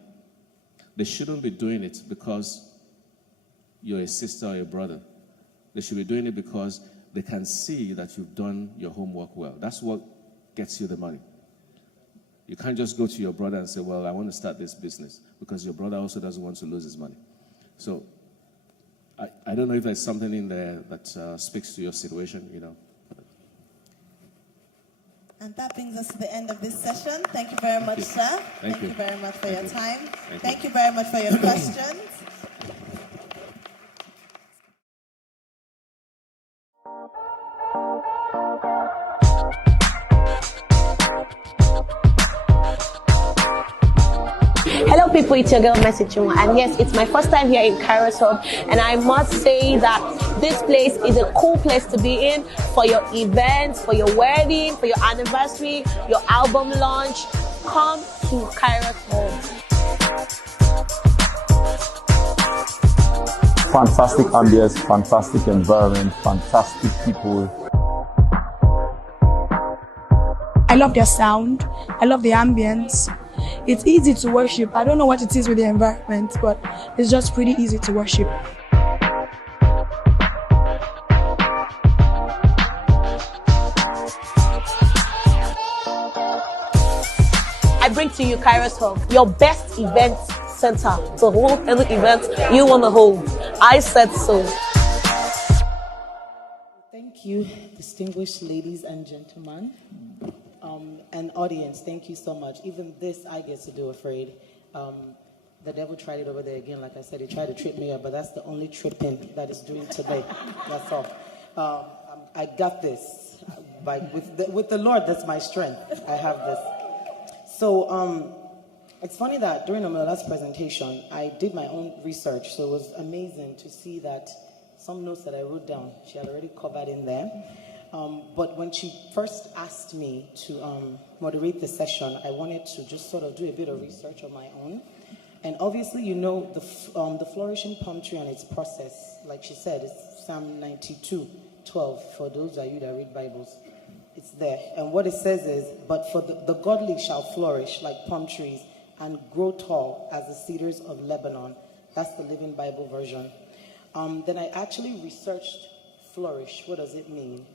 they shouldn't be doing it because you're a sister or a brother. They should be doing it because they can see that you've done your homework well. That's what gets you the money. You can't just go to your brother and say, well, I want to start this business, because your brother also doesn't want to lose his money. So I don't know if there's something in there that speaks to your situation, And that brings us to the end of this session. Thank you very much, sir. Thank you very much for your time. Thank you very much for your questions. Hello people, it's your girl Mercy Chuma, and yes, it's my first time here in Kairos Hub, and I must say that this place is a cool place to be in for your events, for your wedding, for your anniversary, your album launch. Come to Kairos Hub. Fantastic ambience, fantastic environment, fantastic people. I love their sound, I love the ambience. It's easy to worship. I don't know what it is with the environment, but it's just pretty easy to worship. to you, Kairos Hub, your best event center to hold any event you want to hold. I said so. Thank you, distinguished ladies and gentlemen, and audience. Thank you so much. Even this, I get to do afraid. The devil tried it over there again. Like I said, he tried to trip me up, but that's the only tripping that is doing today. That's all. I got this. With the Lord, that's my strength. I have this. So it's funny that during Omilola's presentation, I did my own research. So it was amazing to see that some notes that I wrote down, she had already covered in there. But when she first asked me to moderate the session, I wanted to just sort of do a bit of research on my own. And obviously, you know, the flourishing palm tree and its process, like she said, it's Psalm 92:12, for those of you that read Bibles. It's there. And what it says is, but for the godly shall flourish like palm trees and grow tall as the cedars of Lebanon. That's the Living Bible version. Then I actually researched flourish. What does it mean?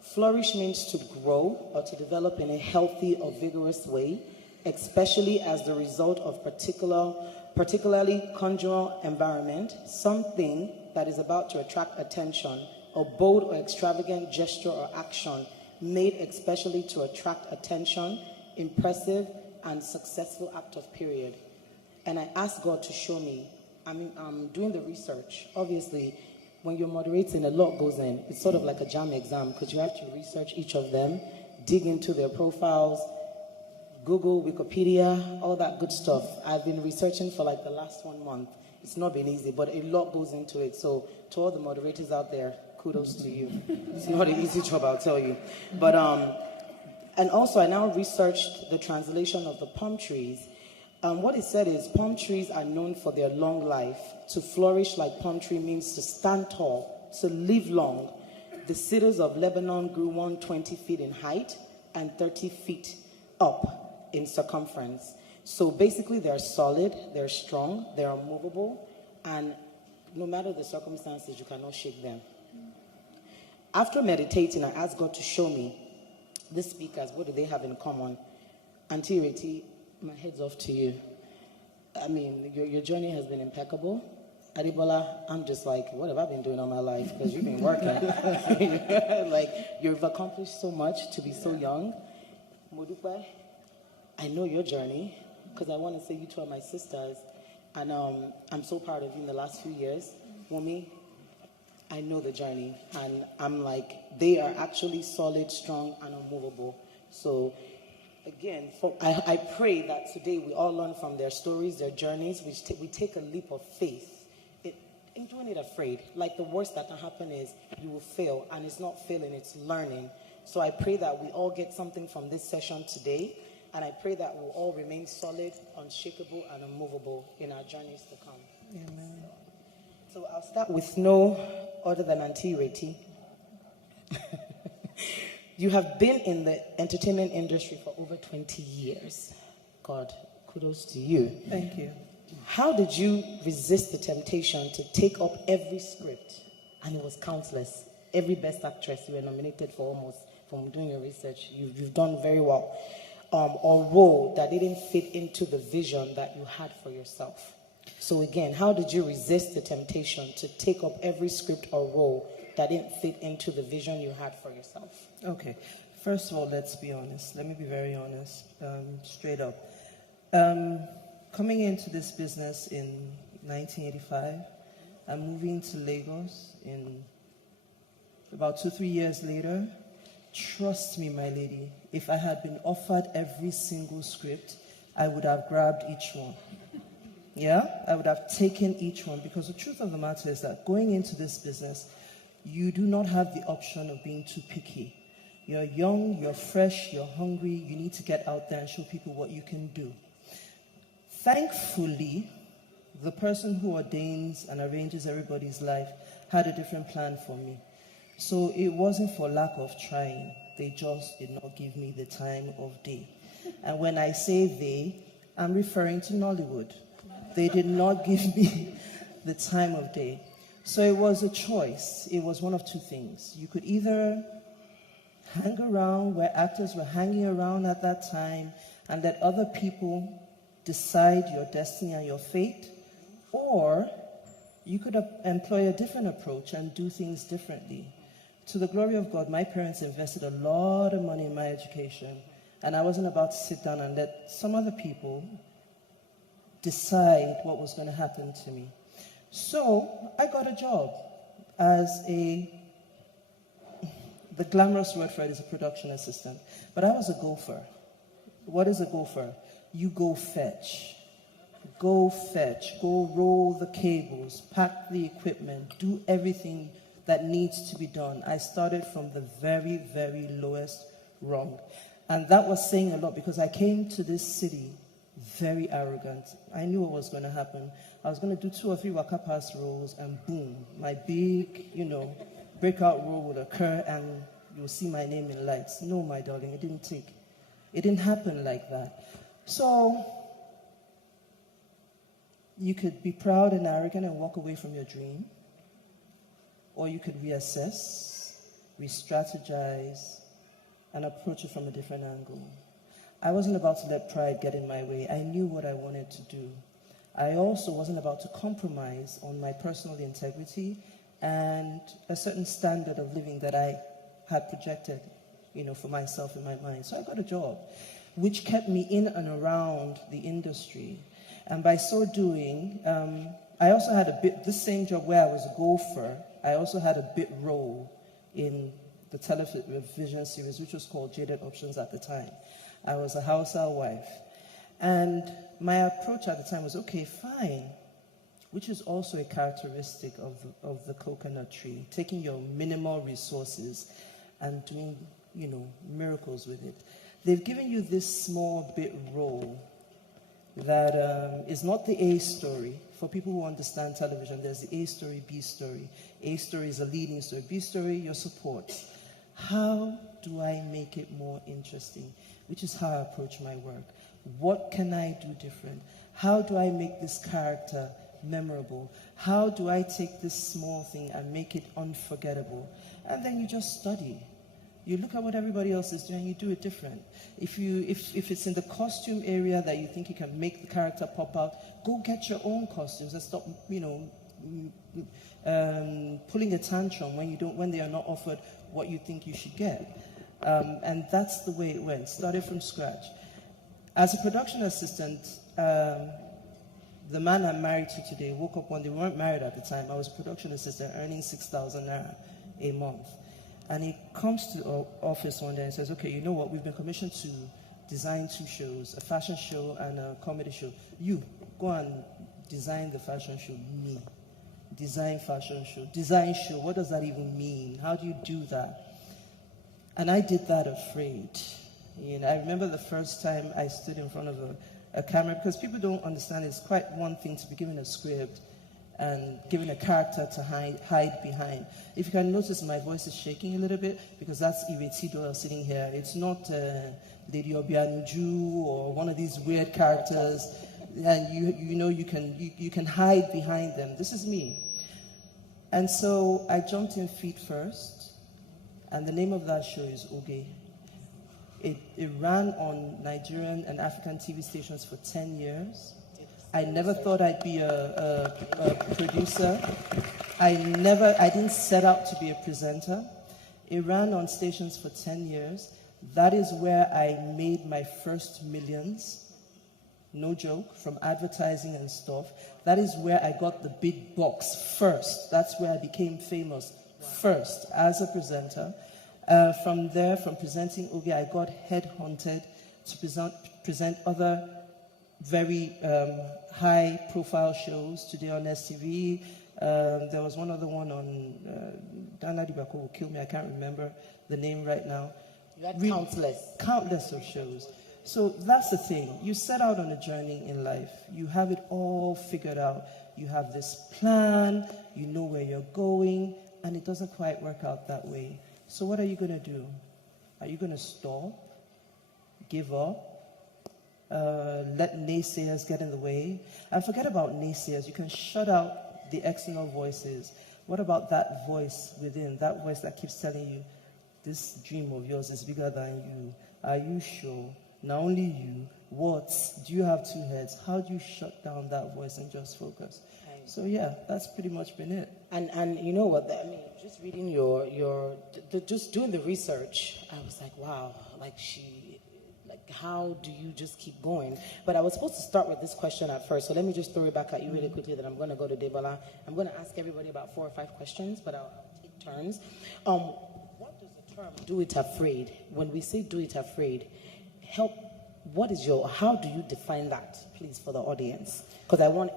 Flourish means to grow or to develop in a healthy or vigorous way, especially as the result of particularly conjugal environment, something that is about to attract attention, a bold or extravagant gesture or action made especially to attract attention, impressive and successful act of period. And I asked God to show me. I'm doing the research. Obviously, when you're moderating, a lot goes in. It's sort of like a JAM exam because you have to research each of them, dig into their profiles, Google, Wikipedia, all that good stuff. I've been researching for like the last 1 month. It's not been easy, but a lot goes into it. So to all the moderators out there, kudos to you. It's not an easy job, I'll tell you. But and also I now researched the translation of the palm trees. What it said is palm trees are known for their long life. To flourish like palm tree means to stand tall, to live long. The cedars of Lebanon grew 120 feet in height and 30 feet up in circumference. So basically they're solid, they're strong, they're unmovable, and no matter the circumstances, you cannot shake them. After meditating, I asked God to show me these speakers, what do they have in common? Auntie Reti, my head's off to you. I mean, your journey has been impeccable. Adibola, I'm just like, what have I been doing all my life? Because you've been working. Like, you've accomplished so much to be so young. Modupe, I know your journey because I want to say you two are my sisters. And I'm so proud of you in the last few years. Wumi, I know the journey. And I'm like, they are actually solid, strong, and unmovable. So, again, I pray that today we all learn from their stories, their journeys. We take a leap of faith. Ain't doing it afraid. Like the worst that can happen is you will fail, and it's not failing, it's learning. So I pray that we all get something from this session today, and I pray that we'll all remain solid, unshakable, and unmovable in our journeys to come. Amen. So I'll start with no other than Auntie Reti. You have been in the entertainment industry for over 20 years. God, kudos to you. Thank you. How did you resist the temptation to take up every script? And it was countless. Every best actress you were nominated for almost, from doing your research. You've done very well. Or role that didn't fit into the vision that you had for yourself. So again, how did you resist the temptation to take up every script or role that didn't fit into the vision you had for yourself? Okay. First of all, let's be honest. Let me be very honest, straight up. Coming into this business in 1985, I'm moving to Lagos in about 2-3 years later. Trust me, my lady, if I had been offered every single script, I would have grabbed each one. Yeah, I would have taken each one, because the truth of the matter is that going into this business, you do not have the option of being too picky. You're young, you're fresh, you're hungry, you need to get out there and show people what you can do. Thankfully, the person who ordains and arranges everybody's life had a different plan for me. So it wasn't for lack of trying. They just did not give me the time of day. And when I say they, I'm referring to Nollywood. They did not give me the time of day. So it was a choice. It was one of two things. You could either hang around where actors were hanging around at that time and let other people decide your destiny and your fate, or you could employ a different approach and do things differently. To the glory of God, my parents invested a lot of money in my education, and I wasn't about to sit down and let some other people decide what was going to happen to me. So I got a job as the glamorous word for it is a production assistant, but I was a gopher. What is a gopher? You go fetch, go roll the cables, pack the equipment, do everything that needs to be done. I started from the very, very lowest rung. And that was saying a lot because I came to this city very arrogant. I knew what was going to happen. I was going to do 2 or 3 waka pass rolls, and boom, my big, breakout role would occur, and you'll see my name in lights. No, my darling, it didn't happen like that. So you could be proud and arrogant and walk away from your dream, or you could reassess, re-strategize, and approach it from a different angle. I wasn't about to let pride get in my way. I knew what I wanted to do. I also wasn't about to compromise on my personal integrity and a certain standard of living that I had projected, for myself in my mind. So I got a job, which kept me in and around the industry. And by so doing, I also had this same job where I was a gopher, I also had a bit role in the television series, which was called Jaded Options at the time. I was a Hausa wife. And my approach at the time was, okay, fine, which is also a characteristic of the coconut tree, taking your minimal resources and doing, miracles with it. They've given you this small bit role that is not the A story. For people who understand television, there's the A story, B story. A story is a leading story. B story, your support. How do I make it more interesting? Which is how I approach my work. What can I do different? How do I make this character memorable? How do I take this small thing and make it unforgettable? And then you just study. You look at what everybody else is doing, you do it different. If it's in the costume area that you think you can make the character pop out, go get your own costumes and stop, pulling a tantrum when they are not offered what you think you should get. And that's the way it went. Started from scratch. As a production assistant, the man I'm married to today woke up one day. We weren't married at the time. I was a production assistant earning 6,000 naira a month. And he comes to the office one day and says, okay, you know what? We've been commissioned to design 2 shows, a fashion show and a comedy show. You, go and design the fashion show. Me. Design fashion show. Design show. What does that even mean? How do you do that? And I did that afraid. I remember the first time I stood in front of a camera, because people don't understand it's quite one thing to be given a script and given a character to hide behind. If you can notice, my voice is shaking a little bit because that's Ireti Doyle sitting here. It's not Lady Obianuju or one of these weird characters, and you can hide behind them. This is me. And so I jumped in feet first, and the name of that show is Oge. It ran on Nigerian and African TV stations for 10 years. I never thought I'd be a producer. I didn't set out to be a presenter. It ran on stations for 10 years. That is where I made my first millions. No joke, from advertising and stuff. That is where I got the big box first. That's where I became famous first as a presenter. From there, from presenting Oge, I got headhunted to present other very high-profile shows. Today on STV, there was one other one on Dana Dibako will kill me. I can't remember the name right now. You had countless of shows. So that's the thing. You set out on a journey in life. You have it all figured out. You have this plan. You know where you're going, and it doesn't quite work out that way. So what are you going to do? Are you going to stall? Give up? Let naysayers get in the way? And forget about naysayers. You can shut out the external voices. What about that voice within, that voice that keeps telling you, this dream of yours is bigger than you? Are you sure? Not only you, words. Do you have two heads? How do you shut down that voice and just focus? So yeah, that's pretty much been it. And you know what? I mean, just reading just doing the research, I was like, wow, how do you just keep going? But I was supposed to start with this question at first, so let me just throw it back at you really quickly. Then I'm going to go to Debola. I'm going to ask everybody about 4 or 5 questions, but I'll take turns. What does the term "do it afraid"? When we say "do it afraid," how do you define that, please, for the audience? Because I want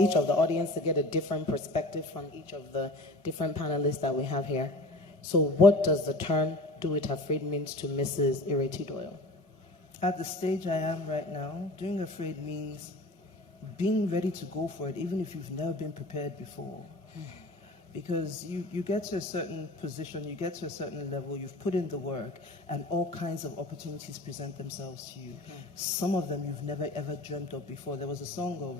each of the audience to get a different perspective from each of the different panelists that we have here. So what does the term "do it afraid" means to Mrs. Ireti Doyle? At the stage I am right now, doing afraid means being ready to go for it, even if you've never been prepared before. Because you get to a certain position, you get to a certain level, you've put in the work, and all kinds of opportunities present themselves to you. Some of them you've never ever dreamt of before. There was a song of,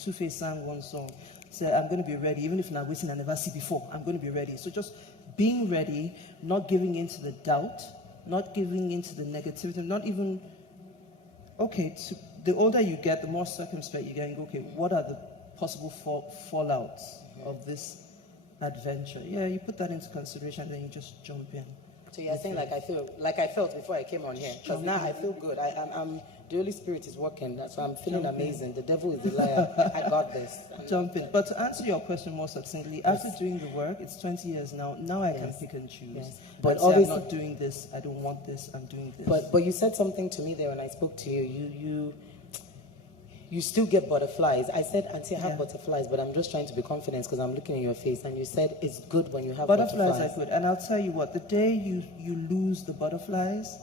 Two-Face sang one song, said, "I'm going to be ready, even if I'm waiting I never see before, I'm going to be ready." So just being ready, not giving into the doubt, not giving into the negativity, not even, the older you get, the more circumspect you get, and go, okay, what are the possible fallouts of this adventure? Yeah, you put that into consideration, and then you just jump in. So you're saying like I felt before I came on here, because now I feel good. The Holy Spirit is working, so I'm feeling amazing. The devil is a liar. I got this. Jump in. But to answer your question more succinctly, after doing the work, it's 20 years now. Now I can pick and choose. Yes. But obviously, I'm not doing this. I don't want this. I'm doing this. But you said something to me there when I spoke to you. You still get butterflies. I said, Auntie, I have butterflies, but I'm just trying to be confident because I'm looking in your face. And you said it's good when you have butterflies. Butterflies are good. And I'll tell you what, the day you lose the butterflies,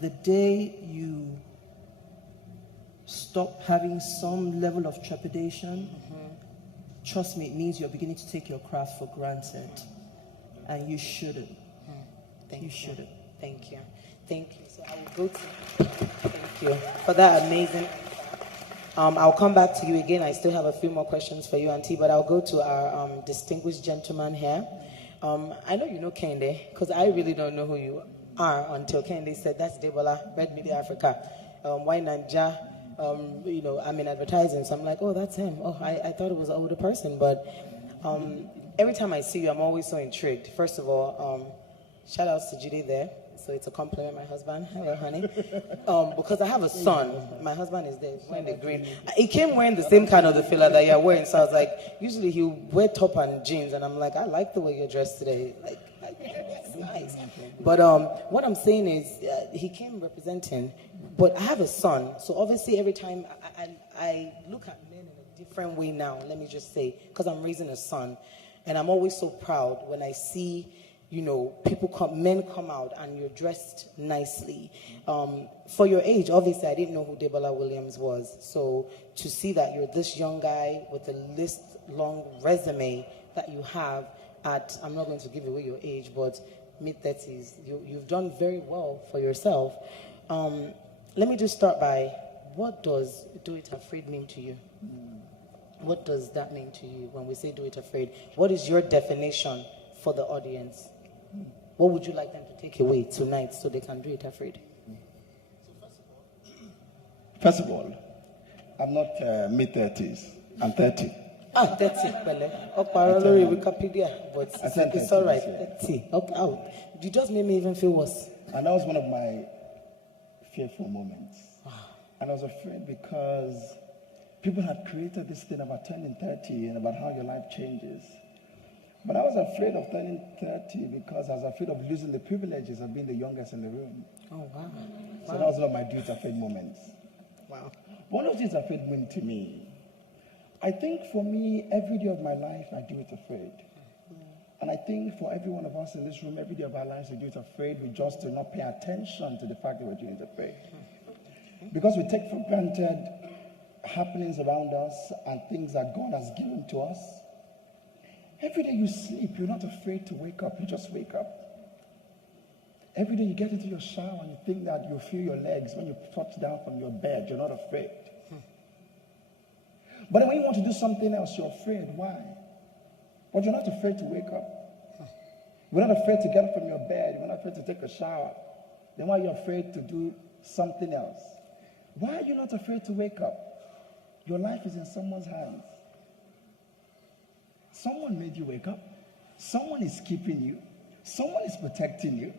the day you stop having some level of trepidation, trust me, it means you're beginning to take your craft for granted. And you shouldn't. Thank you. Shouldn't. Thank you. Thank you. So I will go to thank you for that amazing. I'll come back to you again. I still have a few more questions for you, Auntie, but I'll go to our distinguished gentleman here. I know you know Kende, because I really don't know who you are until Kende said, "That's Debola, Red Media Africa. Why Nanja? I'm in advertising." So I'm like, "Oh, that's him." Oh, I thought it was an older person, but every time I see you, I'm always so intrigued. First of all, shout outs to Judy there. So it's a compliment, my husband. Hello, honey. Because I have a son. My husband is there, wearing the green. He came wearing the same kind of the filler that you're wearing. So I was like, usually he'll wear top and jeans. And I'm like, I like the way you're dressed today. Like it's nice. But what I'm saying is, he came representing. But I have a son. So obviously every time I look at men in a different way now, let me just say, because I'm raising a son. And I'm always so proud when I see men come out and you're dressed nicely. For your age, obviously, I didn't know who Debola Williams was. So to see that you're this young guy with a long resume that you have at, I'm not going to give away your age, but mid-30s, you've done very well for yourself. Let me just start by, what does "do it afraid" mean to you? What does that mean to you when we say "do it afraid"? What is your definition for the audience? What would you like them to take away tonight so they can do it afraid? First of all, I'm not mid-30s. I'm 30. 30. Wikipedia, but it's all right. 30. You just made me even feel worse. And that was one of my fearful moments. And I was afraid because people had created this thing about turning 30 and about how your life changes. But I was afraid of turning 30 because I was afraid of losing the privileges of being the youngest in the room. Oh, wow. So that was one of my "do it afraid" moments. Wow. What does "do it afraid" mean to me? I think for me, every day of my life, I do it afraid. And I think for every one of us in this room, every day of our lives, we do it afraid. We just do not pay attention to the fact that we're doing it afraid. Because we take for granted happenings around us and things that God has given to us. Every day you sleep, you're not afraid to wake up. You just wake up. Every day you get into your shower and you think that you'll feel your legs when you touch down from your bed. You're not afraid. But then when you want to do something else, you're afraid. Why? But you're not afraid to wake up. You're not afraid to get up from your bed. You're not afraid to take a shower. Then why are you afraid to do something else. Why are you not afraid to wake up? Your life is in someone's hands. Someone made you wake up. Someone is keeping you. Someone is protecting you.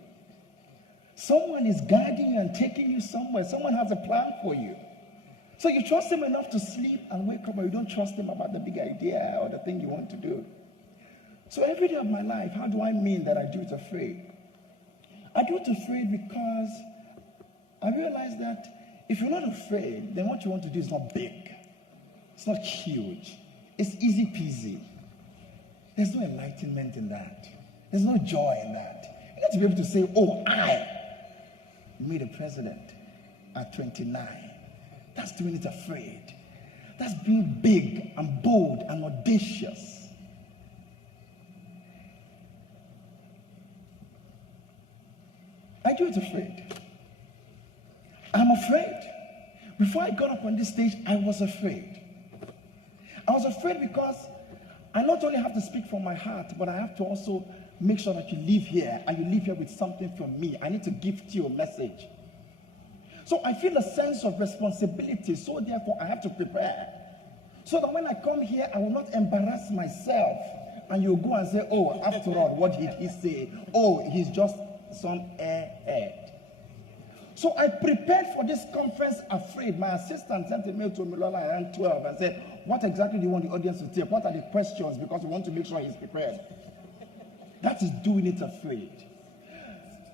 Someone is guiding you and taking you somewhere. Someone has a plan for you. So you trust him enough to sleep and wake up, but you don't trust him about the big idea or the thing you want to do. So every day of my life, how do I mean that I do it afraid? I do it afraid because I realize that if you're not afraid, then what you want to do is not big. It's not huge. It's easy peasy. There's no enlightenment in that. There's no joy in that. You got to be able to say, oh, I made a president at 29. That's doing it afraid. That's being big and bold and audacious. I do it afraid. I'm afraid. Before I got up on this stage, I was afraid. I was afraid because I not only have to speak from my heart, but I have to also make sure that you leave here and you leave here with something from me. I need to gift you a message. So I feel a sense of responsibility. So therefore, I have to prepare. So that when I come here, I will not embarrass myself. And you'll go and say, oh, after all, what did he say? Oh, he's just some airhead. So I prepared for this conference afraid. My assistant sent a mail to Omilola around 12 and said, what exactly do you want the audience to take? What are the questions? Because we want to make sure he's prepared. That is doing it afraid.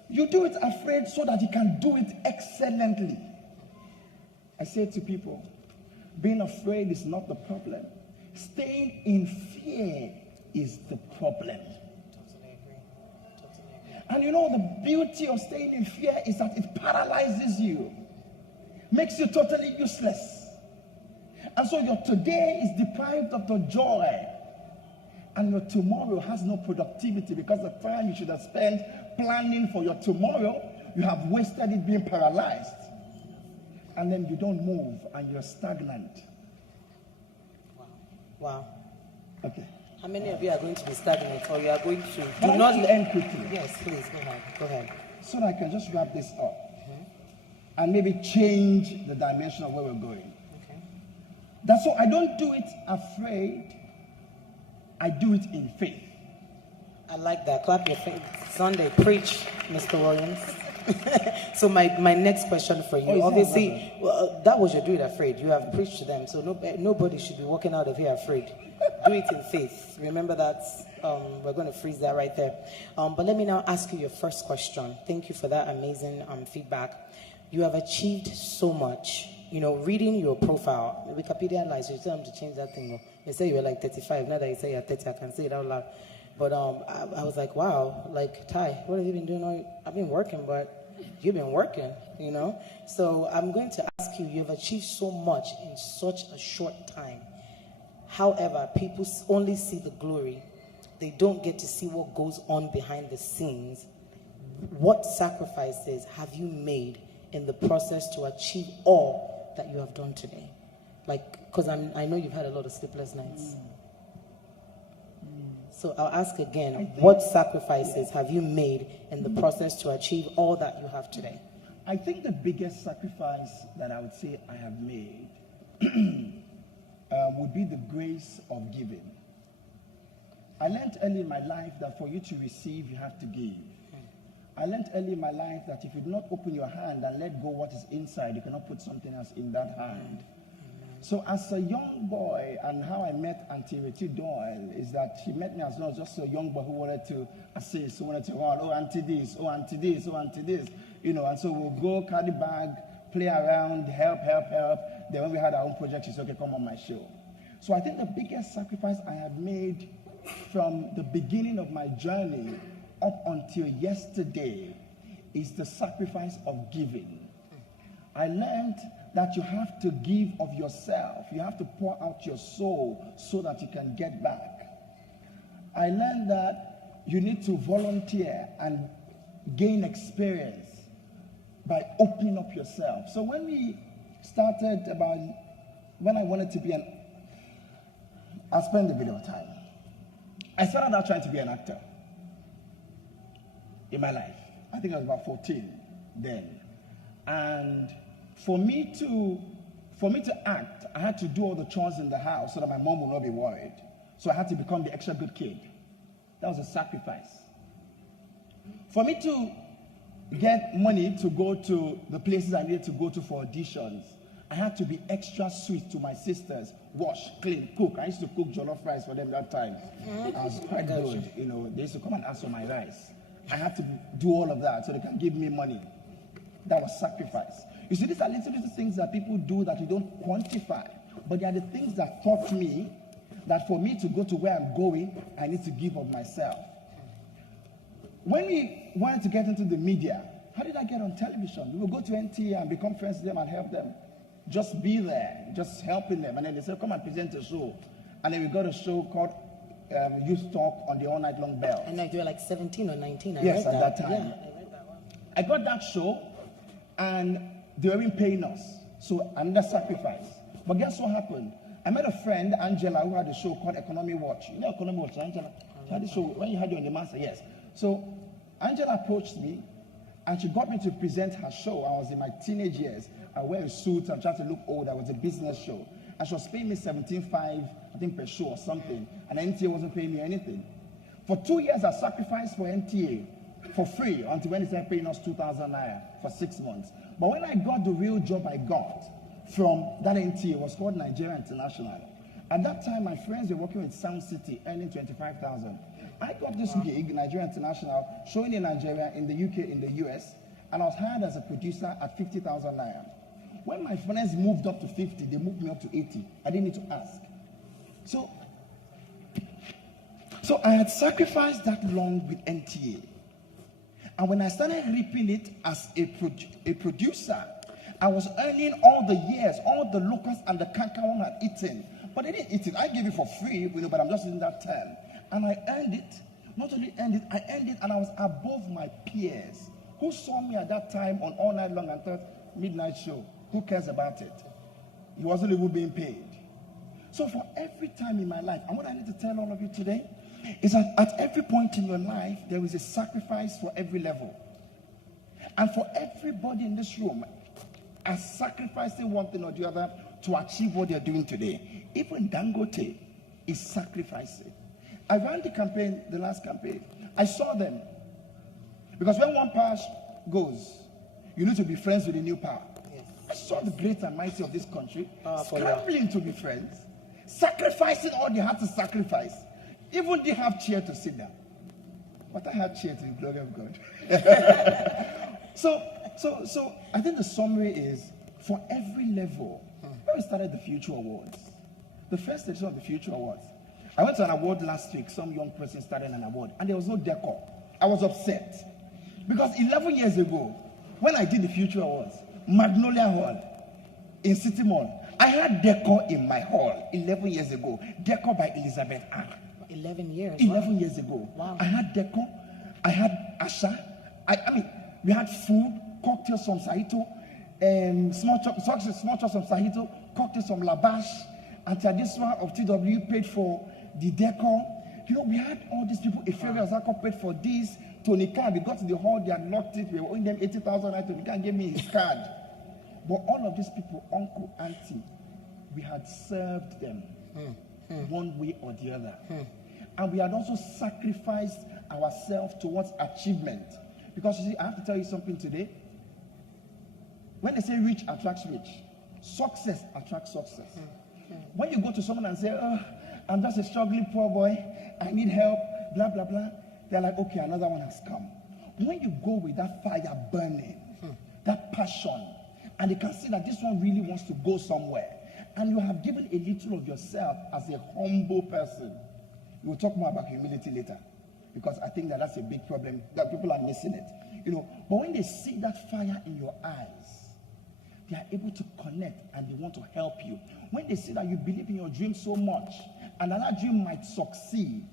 You do it afraid so that you can do it excellently. I say to people, being afraid is not the problem. Staying in fear is the problem. And you know, the beauty of staying in fear is that it paralyzes you, makes you totally useless. And so your today is deprived of the joy, and your tomorrow has no productivity because the time you should have spent planning for your tomorrow, you have wasted it being paralyzed. And then you don't move and you're stagnant. Wow. Okay. How many of you are going to be stagnant, or you are going to But do I not need to end quickly. Yes, please go ahead. Go ahead. So that I can just wrap this up and maybe change the dimension of where we're going. Okay. That's so I don't do it afraid. I do it in faith. I like that. Clap your face. Sunday, preach, Mr. Williams. So my next question for you, obviously, well, that was your do it afraid. You have preached to them, so nobody should be walking out of here afraid. Do it in faith. Remember that. We're going to freeze that right there. But let me now ask you your first question. Thank you for that amazing feedback. You have achieved so much. You know, reading your profile, Wikipedia lies, you tell them to change that thing. They say you were like 35. Now that you say you're 30, I can say it out loud. But I was like, wow, like, Ty, what have you been doing? I've been working, but you've been working, you know? So I'm going to ask you, you've achieved so much in such a short time. However, people only see the glory. They don't get to see what goes on behind the scenes. What sacrifices have you made in the process to achieve all that you have done today? Like, because I know you've had a lot of sleepless nights. So I'll ask again, what sacrifices have you made in the process to achieve all that you have today? I think the biggest sacrifice that I would say I have made would be the grace of giving. I learned early in my life that for you to receive, you have to give. I learned early in my life that if you do not open your hand and let go what is inside, you cannot put something else in that hand. So as a young boy, and how I met Auntie Retty Doyle is that she met me as well, just a young boy who wanted to assist, who wanted to run, oh, Auntie this, oh, Auntie this, oh, Auntie this, you know, and so we'll go carry bag, play around, help. Then when we had our own project, she said, okay, come on my show. So I think the biggest sacrifice I have made from the beginning of my journey up until yesterday is the sacrifice of giving. I learned that you have to give of yourself. You have to pour out your soul so that you can get back. I learned that you need to volunteer and gain experience by opening up yourself. So when we started when I wanted to be I'll spend a bit of time. I started out trying to be an actor in my life. I think I was about 14 then. And for me to act, I had to do all the chores in the house so that my mom would not be worried. So I had to become the extra good kid. That was a sacrifice. For me to get money to go to the places I needed to go to for auditions, I had to be extra sweet to my sisters. Wash, clean, cook. I used to cook jollof rice for them that time. I was quite good. You know, they used to come and ask for my rice. I had to do all of that so they can give me money. That was sacrifice. You see, these are little things that people do that you don't quantify. But they are the things that taught me that for me to go to where I'm going, I need to give of myself. When we wanted to get into the media, how did I get on television? We would go to NTA and become friends with them and help them. Just be there, just helping them. And then they said, come and present a show. And then we got a show called Youth Talk on the All Night Long Bell. And you were like 17 or 19. Yes, at that time. Yeah, I read that one. I got that show, and they weren't paying us. So another sacrifice. But guess what happened? I met a friend, Angela, who had a show called Economy Watch. You know Economy Watch, Angela? She had a show when you had your on the master, yes. So Angela approached me, and she got me to present her show. I was in my teenage years. I wear a suit and tried to look old. I was a business show. And she was paying me $17.5, I think, per show or something. And NTA wasn't paying me anything. For 2 years, I sacrificed for NTA for free until when they started paying us 2,000 naira for 6 months. But when I got the real job I got from that NTA, it was called Nigeria International. At that time, my friends were working with Sound City, earning 25,000. I got this gig, Nigeria International, showing in Nigeria, in the UK, in the US, and I was hired as a producer at 50,000 naira. When my friends moved up to 50, they moved me up to 80. I didn't need to ask. So I had sacrificed that long with NTA. And when I started reaping it as a producer, I was earning all the years, all the locusts and the cankerworm had eaten. But they didn't eat it. I gave it for free, but I'm just using that term. And I earned it. Not only earned it, I earned it, and I was above my peers who saw me at that time on All Night Long and thought, midnight show, who cares about it? He wasn't even being paid. So for every time in my life, and what I need to tell all of you today is that at every point in your life, there is a sacrifice for every level. And for everybody in this room, are sacrificing one thing or the other to achieve what they're doing today. Even Dangote is sacrificing. I ran the campaign, the last campaign. I saw them. Because when one power goes, you need to be friends with a new power. Yes. I saw the great and mighty of this country scrambling to be friends, sacrificing all they had to sacrifice. Even they have chair to sit down. But I had chair to the glory of God. So I think the summary is, for every level, when we started the Future Awards, the first edition of the Future Awards, I went to an award last week. Some young person started an award, and there was no decor. I was upset. Because 11 years ago, when I did the Future Awards, Magnolia Hall in City Mall, I had decor in my hall 11 years ago. Decor by Elizabeth R. 11 years? 11 years ago. Wow. I had decor. I had Asha. I mean, we had food, cocktails from Sahito, small chops from Sahito, cocktails from Labash, and Tadiswa of TW paid for the decor. You know, we had all these people. Euphoria Zako paid for this. Tony Khan, we got to the hall, they had locked it. We were owing them 80,000. Tony Khan gave me his card. But all of these people, uncle, auntie, we had served them one way or the other. And we had also sacrificed ourselves towards achievement. Because you see, I have to tell you something today. When they say rich attracts rich, success attracts success. When you go to someone and say, oh, I'm just a struggling poor boy, I need help, blah, blah, blah, they're like, okay, another one has come. When you go with that fire burning, that passion, and they can see that this one really wants to go somewhere, and you have given a little of yourself as a humble person. We'll talk more about humility later, because I think that that's a big problem, that people are missing it. You know, but when they see that fire in your eyes, they are able to connect and they want to help you. When they see that you believe in your dream so much and that dream might succeed,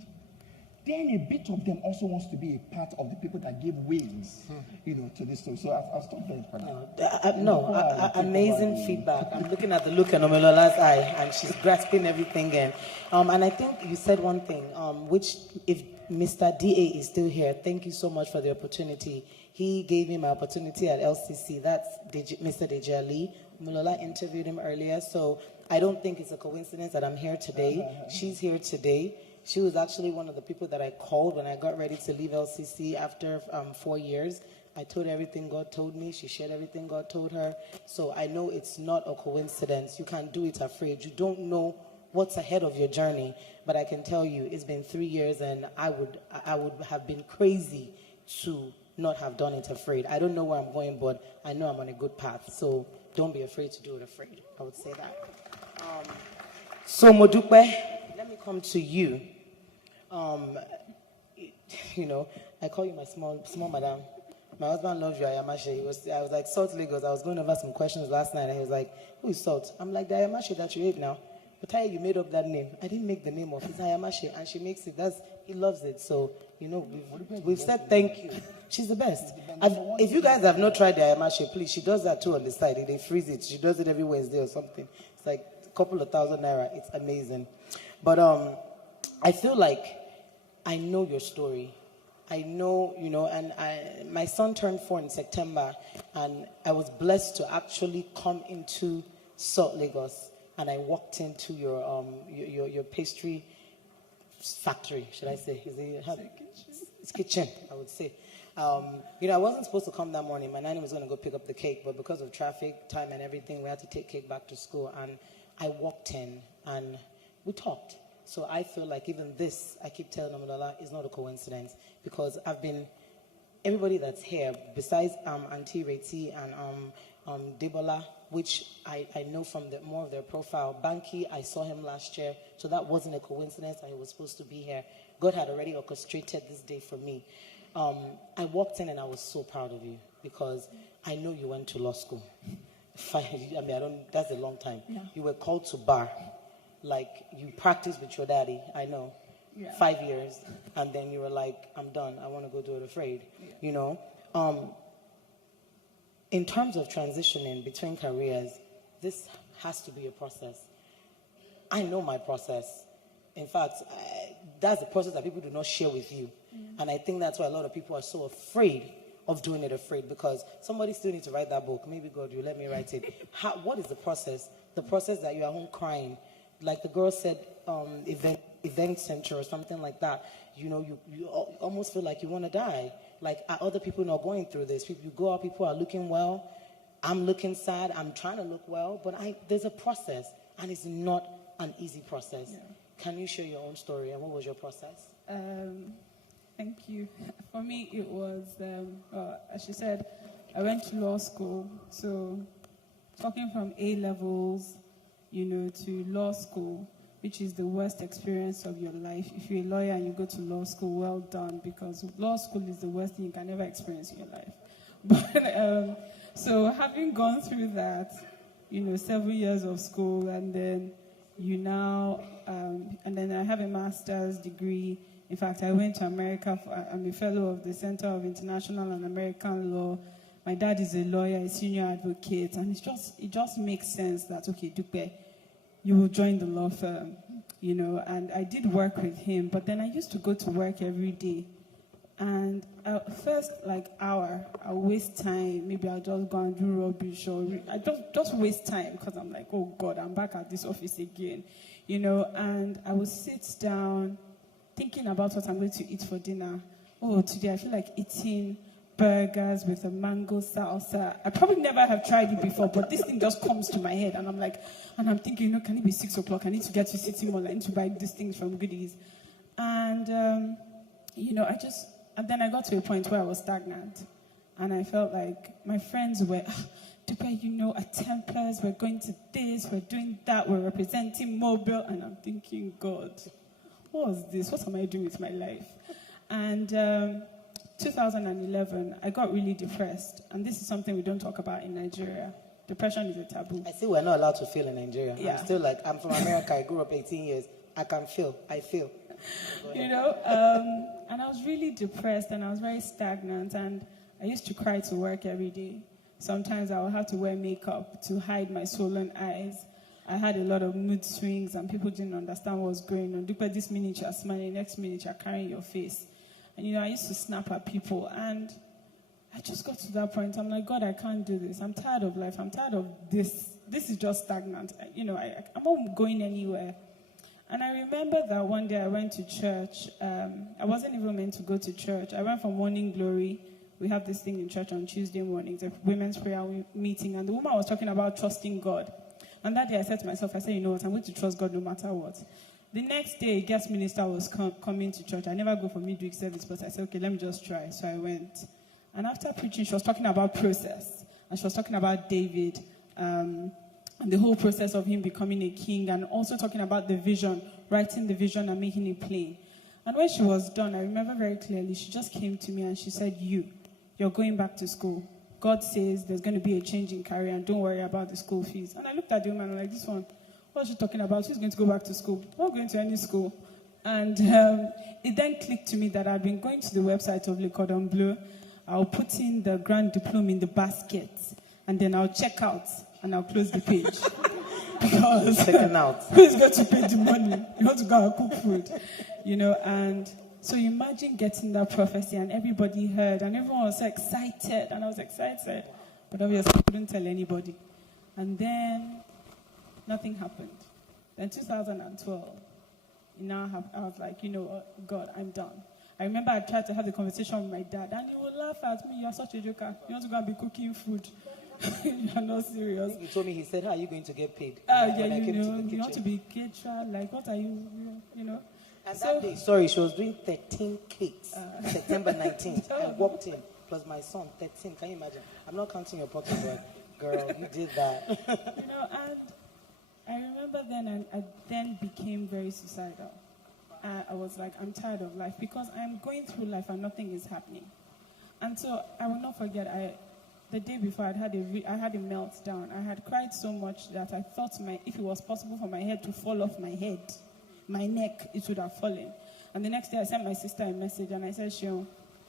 then a bit of them also wants to be a part of the people that give wings, you know, to this story. So I'll stop there for now. Amazing feedback. I'm looking at the look in Omilola's eye, and she's grasping everything in. And I think you said one thing, which if Mr. DA is still here, thank you so much for the opportunity. He gave me my opportunity at LCC. That's Mr. Deji Ali. Omilola interviewed him earlier, so I don't think it's a coincidence that I'm here today. She's here today. She was actually one of the people that I called when I got ready to leave LCC after 4 years. I told her everything God told me. She shared everything God told her. So I know it's not a coincidence. You can't do it afraid. You don't know what's ahead of your journey. But I can tell you, it's been 3 years, and I would have been crazy to not have done it afraid. I don't know where I'm going, but I know I'm on a good path. So don't be afraid to do it afraid. I would say that. So Modupe, let me come to you. You know, I call you my small madam. My husband loves you, Ayamashe. I was like, Salt Lagos. I was going over some questions last night, and he was like, who is Salt? I'm like, the Ayamashe that you ate now. But Taya, you made up that name. I didn't make the name of it. It's Ayamashe, and she makes it. He loves it. So, you know, we've said thank you. She's the best. If you guys have not tried the Ayamashe, please, she does that too on the side. They freeze it. She does it every Wednesday or something. It's like a couple of thousand naira. It's amazing. But I feel like I know your story. I know, you know, and my son turned 4 in September, and I was blessed to actually come into Salt Lagos, and I walked into your pastry factory, should I say? It's kitchen, I would say. You know, I wasn't supposed to come that morning. My nanny was going to go pick up the cake, but because of traffic, time, and everything, we had to take cake back to school, and I walked in, and we talked. So I feel like even this, I keep telling Omilola, is not a coincidence, because everybody that's here, besides Auntie Reti and Debola, which I know from more of their profile. Banky, I saw him last year, so that wasn't a coincidence that he was supposed to be here. God had already orchestrated this day for me. I walked in and I was so proud of you, because I know you went to law school. That's a long time. Yeah. You were called to bar. Like, you practiced with your daddy, I know. Yeah. 5 years, and then you were like, I'm done. I want to go do it afraid. Yeah. You know? In terms of transitioning between careers, this has to be a process. I know my process. In fact, that's the process that people do not share with you. Mm. And I think that's why a lot of people are so afraid of doing it afraid, because somebody still needs to write that book. Maybe, God, you let me write it. What is the process? The process that you are home crying. Like the girl said, event center or something like that. You know, you almost feel like you want to die. Like, are other people not going through this? You go out, people are looking well. I'm looking sad. I'm trying to look well. But there's a process, and it's not an easy process. Yeah. Can you share your own story, and what was your process? Thank you. For me, it was, as she said, I went to law school. So talking from A-levels, you know, to law school, which is the worst experience of your life. If you're a lawyer and you go to law school, well done, because law school is the worst thing you can ever experience in your life. But so having gone through that, you know, 7 years of school, and then and then I have a master's degree. In fact, I went to America. I'm a fellow of the Center of International and American Law. My dad is a lawyer, a senior advocate, and it just makes sense that, okay, Dupe, you will join the law firm, you know. And I did work with him, but then I used to go to work every day. And first, hour, I'll waste time. Maybe I'll just go and do rubbish, or I just waste time, because I'm like, oh God, I'm back at this office again, you know. And I would sit down thinking about what I'm going to eat for dinner. Oh, today I feel like eating burgers with a mango salsa. I probably never have tried it before, but this thing just comes to my head, and I'm thinking, you know, can it be 6 o'clock? I need to get to City Mall. I need to buy these things from Goodies. And, you know, and then I got to a point where I was stagnant, and I felt like my friends were, Dupe, you know, at Templars, we're going to this, we're doing that, we're representing Mobile, and I'm thinking, God, what was this? What am I doing with my life? And 2011, I got really depressed, and this is something we don't talk about in Nigeria. Depression is a taboo. I see we're not allowed to feel in Nigeria. Yeah. I'm from America. I grew up 18 years. I feel. You know, and I was really depressed, and I was very stagnant, and I used to cry to work every day. Sometimes I would have to wear makeup to hide my swollen eyes. I had a lot of mood swings, and people didn't understand what was going on. Look at this minute you're smiling, next minute you're carrying your face. And, you know, I used to snap at people, and I just got to that point. I'm like, God, I can't do this. I'm tired of life. I'm tired of this. This is just stagnant. I'm not going anywhere. And I remember that one day I went to church. I wasn't even meant to go to church. I went for morning glory. We have this thing in church on Tuesday mornings, a women's prayer meeting. And the woman was talking about trusting God. And that day I said to myself, you know what, I'm going to trust God no matter what. The next day, a guest minister was coming to church. I never go for midweek service, but I said, okay, let me just try. So I went. And after preaching, she was talking about process. And she was talking about David. And the whole process of him becoming a king, and also talking about the vision, writing the vision and making it plain. And when she was done, I remember very clearly, she just came to me and she said, you're going back to school. God says there's going to be a change in career, and don't worry about the school fees. And I looked at the woman and I'm like, this one, what is she talking about? She's going to go back to school. I'm not going to any school. And it then clicked to me that I'd been going to the website of Le Cordon Bleu. I'll put in the grand diploma in the basket, and then I'll check out. And I'll close the page. Because who is going to pay the money? You want to go and cook food. And so imagine getting that prophecy and everybody heard and everyone was so excited and I was excited. But obviously I couldn't tell anybody. And then nothing happened. Then 2012, I was like, God, I'm done. I remember I tried to have the conversation with my dad and he would laugh at me. You're such a joker. You want to go and be cooking food. You're not serious. He told me, he said, how are you going to get paid? You want to be caterer, like what are you, And that day, she was doing 13 cakes, September 19th. I walked in, plus my son, 13. Can you imagine? I'm not counting your pocket, but girl, you did that. And I remember then, I then became very suicidal. I was like, I'm tired of life because I'm going through life and nothing is happening. And so I will not forget, the day before, I had a meltdown. I had cried so much that I thought if it was possible for my head to fall off my neck, it would have fallen. And the next day, I sent my sister a message, and I said, Shion,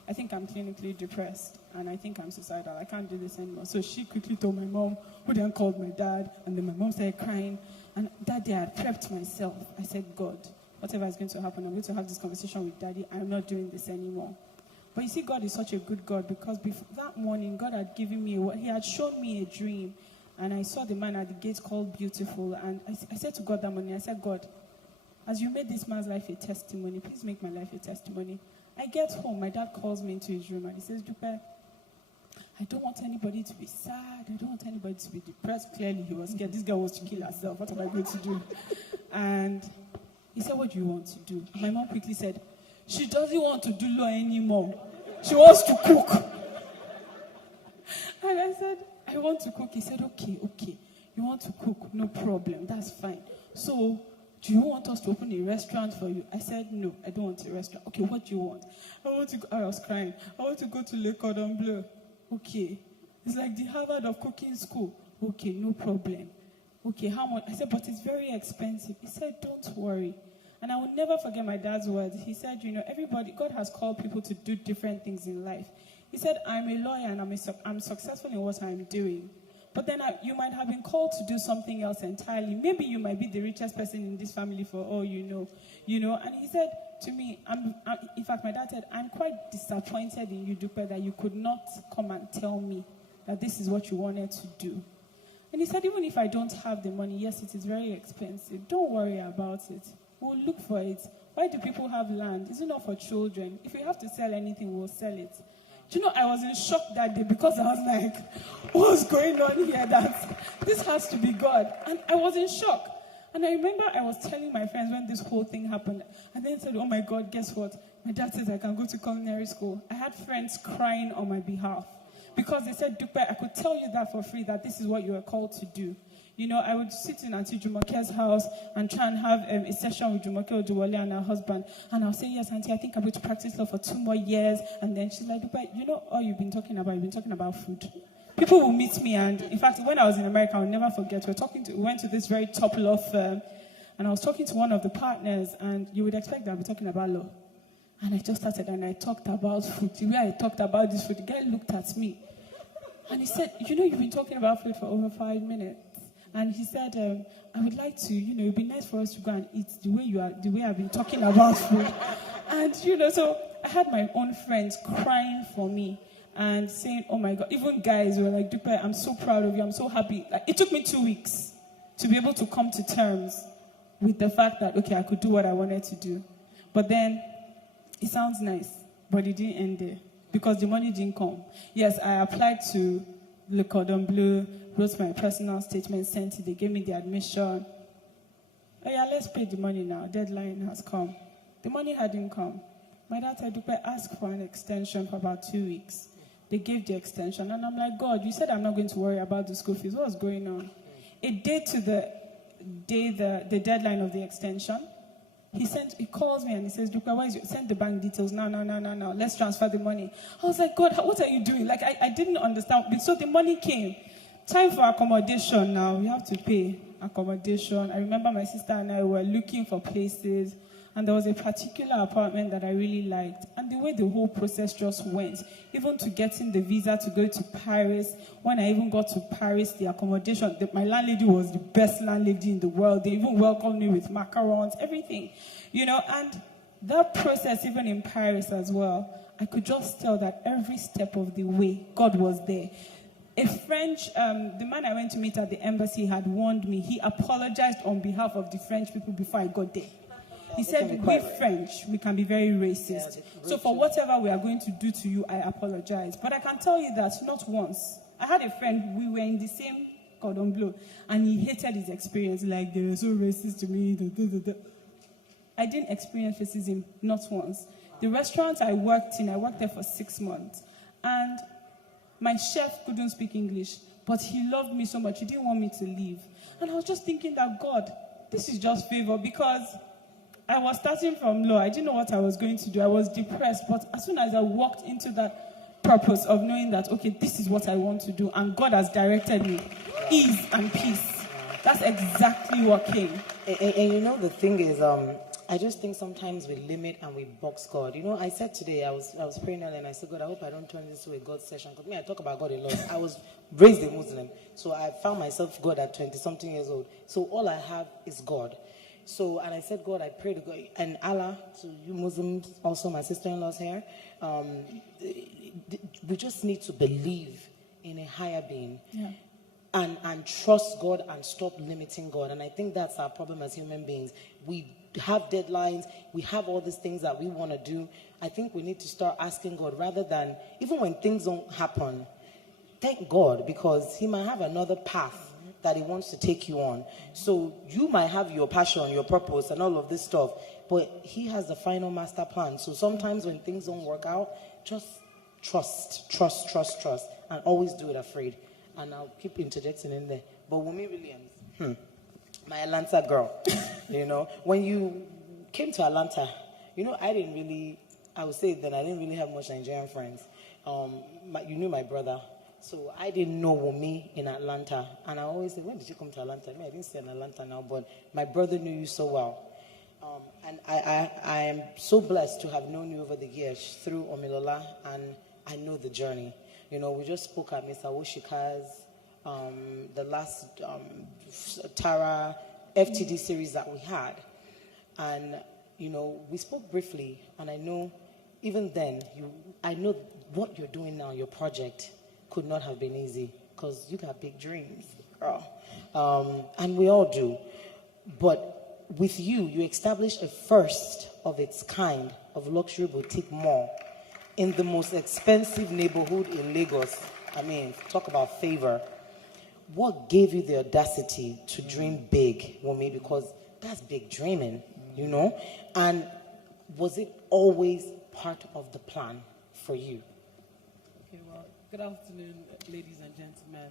I think I'm clinically depressed, and I think I'm suicidal. I can't do this anymore. So she quickly told my mom, who then called my dad, and then my mom started crying. And that day, I prepped myself. I said, God, whatever is going to happen, I'm going to have this conversation with Daddy. I'm not doing this anymore. But you see, God is such a good God because that morning, God had given me He had shown me a dream. And I saw the man at the gate called Beautiful. And I said to God that morning, I said, God, as you made this man's life a testimony, please make my life a testimony. I get home, my dad calls me into his room and he says, Dupe, I don't want anybody to be sad. I don't want anybody to be depressed. Clearly, he was scared. This girl wants to kill herself. What am I going to do? And he said, what do you want to do? And my mom quickly said, she doesn't want to do law anymore. She wants to cook. And I said, I want to cook. He said, okay. You want to cook? No problem. That's fine. So, do you want us to open a restaurant for you? I said, no, I don't want a restaurant. Okay, what do you want? I was crying. I want to go to Le Cordon Bleu. Okay. It's like the Harvard of cooking school. Okay, no problem. Okay, how much? I said, but it's very expensive. He said, don't worry. And I will never forget my dad's words. He said, God has called people to do different things in life. He said, I'm a lawyer and I'm successful in what I'm doing. But then you might have been called to do something else entirely. Maybe you might be the richest person in this family for all you know. And he said to me, in fact, my dad said, I'm quite disappointed in you, Dupe, that you could not come and tell me that this is what you wanted to do. And he said, even if I don't have the money, yes, it is very expensive. Don't worry about it. We'll look for it. Why do people have land? Is it not for children? If we have to sell anything, we'll sell it. Do you know, I was in shock that day because I was like, what's going on here? This has to be God. And I was in shock. And I remember I was telling my friends when this whole thing happened. And then said, oh my God, guess what? My dad says I can go to culinary school. I had friends crying on my behalf. Because they said, Dupe, I could tell you that for free, that this is what you are called to do. I would sit in Auntie Jumoke's house and try and have a session with Jumoke Oduwole and her husband. And I'll say, yes, Auntie, I think I'm going to practice law for 2 more years. And then she's like, all you've been talking about? You've been talking about food. People will meet me. And in fact, when I was in America, I'll never forget, we went to this very top law firm. And I was talking to one of the partners. And you would expect that I'll be talking about law. And I just started and I talked about food. The way I talked about this food, the guy looked at me. And he said, you've been talking about food for over 5 minutes. And he said, I would like to, it'd be nice for us to go and eat the way I've been talking about food. And, so I had my own friends crying for me. and saying, oh my God, even guys were like, Dupe, I'm so proud of you, I'm so happy. Like, it took me 2 weeks to be able to come to terms with the fact that, okay, I could do what I wanted to do. But then, it sounds nice, but it didn't end there because the money didn't come. Yes, I applied to Le Cordon Bleu, wrote my personal statement, sent it, they gave me the admission. Oh yeah, let's pay the money now. Deadline has come. The money hadn't come. My dad said, Dupe, ask for an extension for about 2 weeks. They gave the extension. And I'm like, God, you said I'm not going to worry about the school fees. What's going on? A day to the deadline of the extension, he calls me and he says, Dupe, why is you send the bank details now. Let's transfer the money. I was like, God, what are you doing? Like, I didn't understand. So the money came. Time for accommodation now. We have to pay accommodation. I remember my sister and I were looking for places, and there was a particular apartment that I really liked. And the way the whole process just went, even to getting the visa to go to Paris, when I even got to Paris, the accommodation, my landlady was the best landlady in the world. They even welcomed me with macarons, everything, and that process, even in Paris as well, I could just tell that every step of the way, God was there. A French, the man I went to meet at the embassy had warned me. He apologized on behalf of the French people before I got there. He said, we French, we can be very racist. So for whatever we are going to do to you, I apologize. But I can tell you that not once. I had a friend, we were in the same cordon bleu, and he hated his experience, like they were so racist to me. I didn't experience racism, not once. The restaurant I worked there for 6 months. And my chef couldn't speak English, but he loved me so much, he didn't want me to leave. And I was just thinking that, God, this is just favor, because I was starting from low. I didn't know what I was going to do. I was depressed. But as soon as I walked into that purpose of knowing that, okay, this is what I want to do, and God has directed me, ease and peace. That's exactly what came. And the thing is, I just think sometimes we limit and we box God. I said today, I was praying earlier and I said, God, I hope I don't turn this to a God session. Because I talk about God a lot. I was raised a Muslim. So I found myself God at 20-something years old. So all I have is God. So, and I said, God, I pray to God. And Allah, to you Muslims, also my sister-in-law's here, we just need to believe in a higher being. Yeah. And trust God and stop limiting God. And I think that's our problem as human beings. We have deadlines. We have all these things that we want to do. I think we need to start asking God, rather than, even when things don't happen, thank God, because he might have another path that he wants to take you on. So you might have your passion, your purpose, and all of this stuff, but he has the final master plan. So sometimes when things don't work out, just trust, and always do it afraid. And I'll keep interjecting in there. But Wumi Williams, my Atlanta girl, when you came to Atlanta, I would say that I didn't really have much Nigerian friends. You knew my brother. So I didn't know Wumi in Atlanta. And I always said, when did you come to Atlanta? I didn't stay in Atlanta now, but my brother knew you so well. And I am so blessed to have known you over the years through Omilola, and I know the journey. We just spoke at Mr. Woshika's, the last Tara FTD series that we had. And, we spoke briefly, and I know even then, I know what you're doing now, your project, could not have been easy, because you got big dreams, girl. And we all do. But with you established a first of its kind of luxury boutique mall in the most expensive neighborhood in Lagos. Talk about favor. What gave you the audacity to dream big, Wumi? Because that's big dreaming, And was it always part of the plan for you? Okay, well, good afternoon, ladies and gentlemen.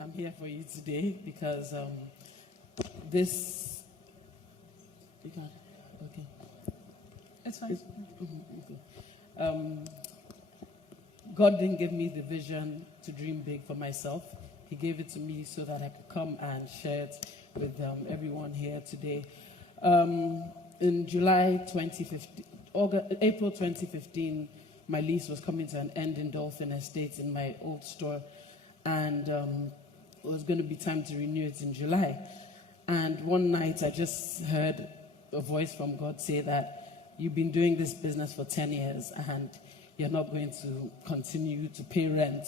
I'm here for you today because this... You can? Okay. It's fine. Okay. God didn't give me the vision to dream big for myself. He gave it to me so that I could come and share it with everyone here today. In April 2015, my lease was coming to an end in Dolphin Estates in my old store, and it was going to be time to renew it in July. And one night I just heard a voice from God say that you've been doing this business for 10 years and you're not going to continue to pay rent.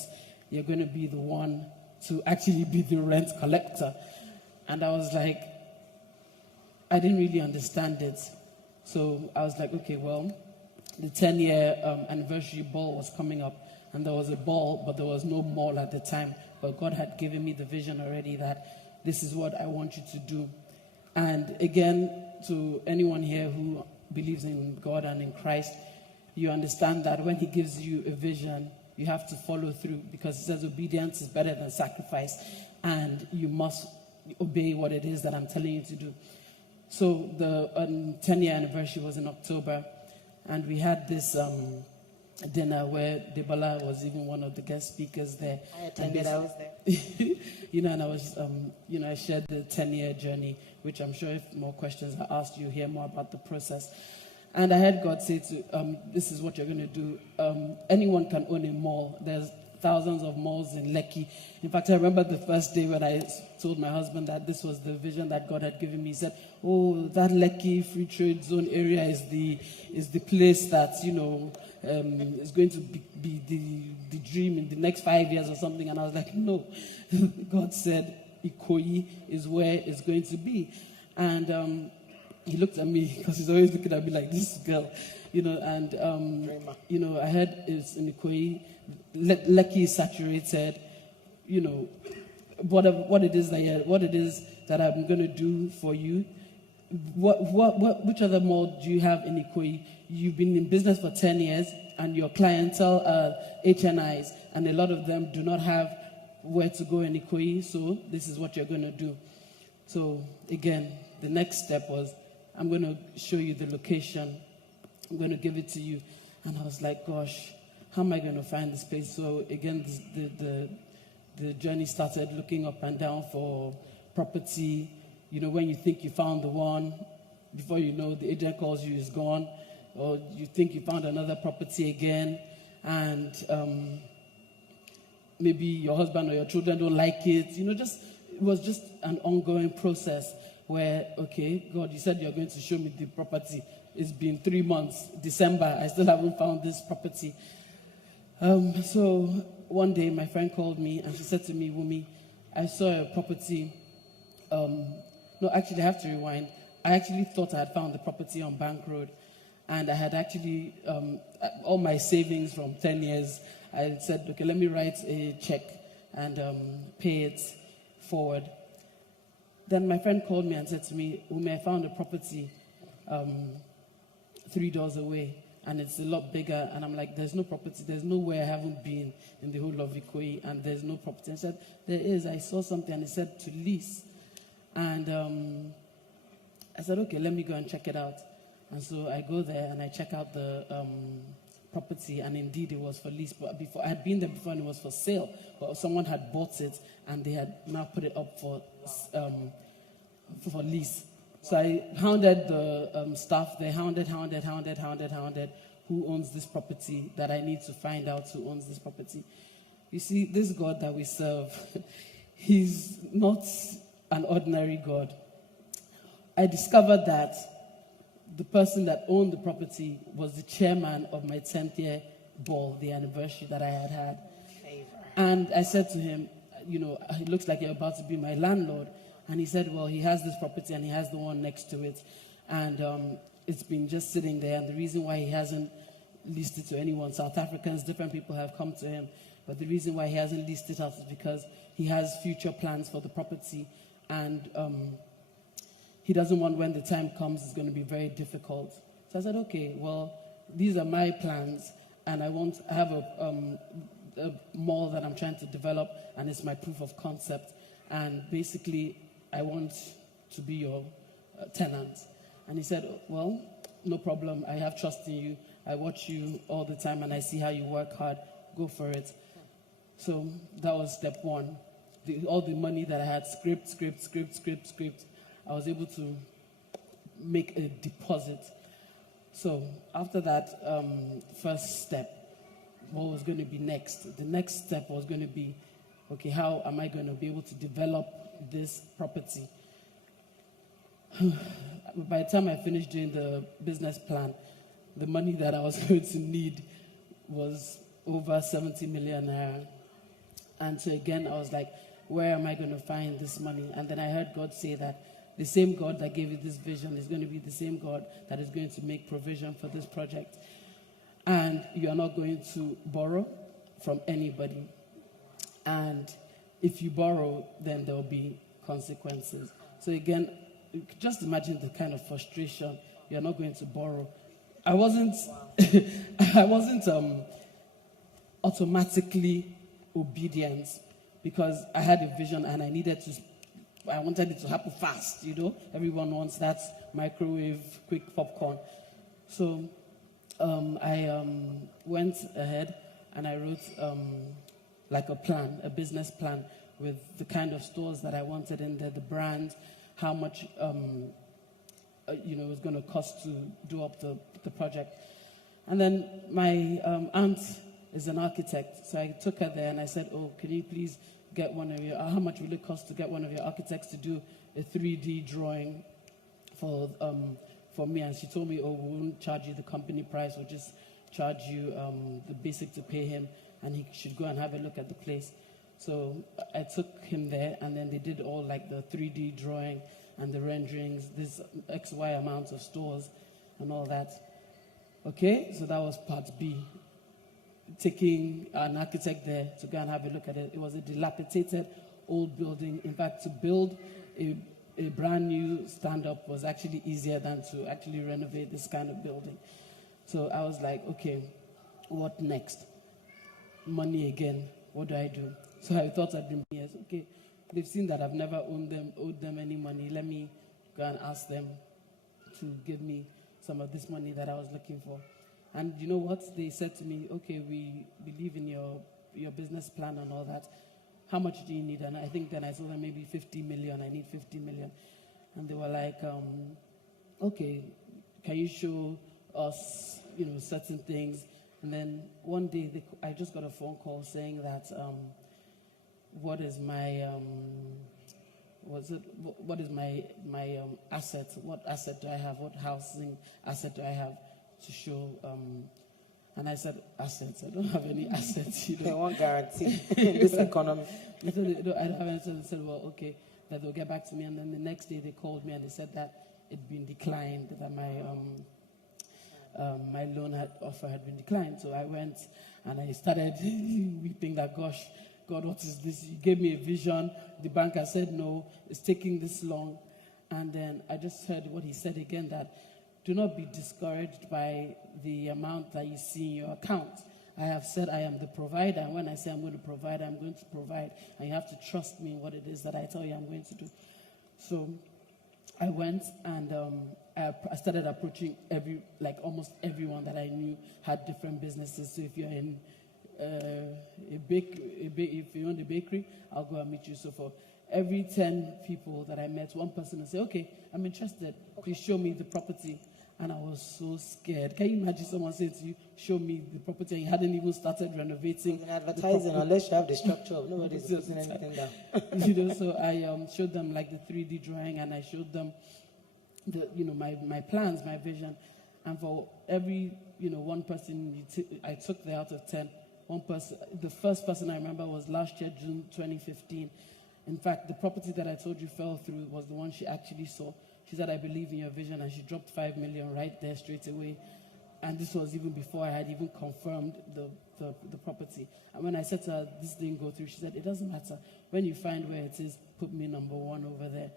You're going to be the one to actually be the rent collector. And I was like, I didn't really understand it. So I was like, okay, well, the 10-year anniversary ball was coming up, and there was a ball, but there was no mall at the time. But God had given me the vision already that this is what I want you to do. And again, to anyone here who believes in God and in Christ, you understand that when he gives you a vision, you have to follow through, because it says obedience is better than sacrifice, and you must obey what it is that I'm telling you to do. So the 10-year anniversary was in October, and we had this dinner where Debola was even one of the guest speakers there. I attended, I was there. And I was, I shared the 10-year journey, which I'm sure if more questions are asked, you'll hear more about the process. And I heard God say this is what you're going to do. Anyone can own a mall. There's thousands of malls in Lekki. In fact, I remember the first day when I told my husband that this was the vision that God had given me. He said, oh, that Lekki Free Trade Zone area is the place that, is going to be the dream in the next 5 years or something. And I was like, no. God said Ikoyi is where it's going to be. And he looked at me, because he's always looking at me like, this girl, and, I heard it's in Ikoyi. Lekki is saturated, what it is that I'm going to do for you. Which other mall do you have in Ikoyi? You've been in business for 10 years, and your clientele are HNIs, and a lot of them do not have where to go in Ikoyi, so this is what you're going to do. So again, the next step was, I'm going to show you the location. I'm going to give it to you. And I was like, gosh, how am I going to find this place? So again, the journey started looking up and down for property. When you think you found the one, before you know, the agent calls you, is gone. Or you think you found another property again, and maybe your husband or your children don't like it. It was just an ongoing process where, okay, God, you said you're going to show me the property. It's been 3 months, December, I still haven't found this property. So one day my friend called me and she said to me, Wumi, I saw a property. No, actually, I have to rewind. I actually thought I had found the property on Bank Road. And I had actually, all my savings from 10 years, I said, okay, let me write a check and pay it forward. Then my friend called me and said to me, Umi, I found a property 3 doors away, and it's a lot bigger. And I'm like, there's no property. There's nowhere I haven't been in the whole of Ikoyi, and there's no property. And I said, there is. I saw something, and it said to lease. And I said, okay, let me go and check it out. And so I go there, and I check out the property, and indeed it was for lease. But before, I had been there before, and it was for sale. But someone had bought it, and they had now put it up for lease. So I hounded the staff. They hounded who owns this property, that I need to find out who owns this property. You see, this God that we serve, he's not an ordinary God. I discovered that the person that owned the property was the chairman of my 10th year ball, the anniversary that I had had. And I said to him, it looks like you're about to be my landlord. And he said, well, he has this property and he has the one next to it. And it's been just sitting there. And the reason why he hasn't leased it to anyone, South Africans, different people have come to him. But the reason why he hasn't leased it out is because he has future plans for the property. And he doesn't want, when the time comes, it's going to be very difficult. So I said, okay, well, these are my plans. And I have a mall that I'm trying to develop, and it's my proof of concept. And basically, I want to be your tenant. And he said, well, no problem. I have trust in you. I watch you all the time, and I see how you work hard. Go for it. So that was step one. All the money that I had, script, I was able to make a deposit. So after that first step, what was going to be next? The next step was going to be, okay, how am I going to be able to develop this property? By the time I finished doing the business plan, the money that I was going to need was over 70 million naira. And so again, I was like, where am I going to find this money? And then I heard God say that the same God that gave you this vision is going to be the same God that is going to make provision for this project. And you are not going to borrow from anybody. And if you borrow, then there will be consequences. So again, just imagine the kind of frustration. You're not going to borrow. I wasn't automatically obedient because I had a vision and I wanted it to happen fast, you know. Everyone wants that microwave, quick popcorn. So I went ahead and I wrote like a business plan with the kind of stores that I wanted in there, the brand, how much it was going to cost to do up the project. And then my aunt is an architect, so I took her there and I said, "Oh, can you please get how much will it cost to get one of your architects to do a 3D drawing for me?" And she told me, "Oh, we won't charge you the company price, we'll just charge you the basic to pay him, and he should go and have a look at the place." So I took him there, and then they did all like the 3D drawing and the renderings, this XY amount of stores and all that. Okay, so that was part B. Taking an architect there to go and have a look at it. It was a dilapidated old building. In fact, to build a brand new stand-up was actually easier than to actually renovate this kind of building. So I was like, okay, what next? Money again. What do I do? So I thought I'd been years. Okay, they've seen that I've never owed them any money. Let me go and ask them to give me some of this money that I was looking for. And you know what? They said to me, "Okay, we believe in your business plan and all that. How much do you need?" And I think then I told them maybe 50 million. I need 50 million. And they were like, "Okay, can you show us, certain things?" And then one day I just got a phone call saying that, what is my asset? What asset do I have? What housing asset do I have to show? And I said, assets. I don't have any assets. They won't guarantee in this economy. I don't have anything. They said, well, okay, that they'll get back to me. And then the next day they called me and they said that it'd been declined, that my loan offer had been declined. So I went and I started weeping that, gosh, God, what is this? You gave me a vision. The banker said, no, it's taking this long. And then I just heard what he said again, that do not be discouraged by the amount that you see in your account. I have said I am the provider, and when I say I'm going to provide, I'm going to provide. And you have to trust me in what it is that I tell you I'm going to do. So I went and I started approaching almost everyone that I knew had different businesses. So if you're in if you own a bakery, I'll go and meet you. So for every 10 people that I met, one person would say, okay, I'm interested. Please show me the property. And I was so scared. Can you imagine someone saying to you, show me the property, and you hadn't even started renovating? In advertising, unless you have the structure, nobody's putting anything down. So I showed them like the 3D drawing, and I showed them my plans, my vision. And for every one person I took there out of 10, one person, the first person I remember was last year, June 2015. In fact, the property that I told you fell through was the one she actually saw. She said, I believe in your vision, and she dropped 5 million right there straight away. And this was even before I had even confirmed the property. And when I said to her, this didn't go through, she said, it doesn't matter. When you find where it is, put me number 1 over there.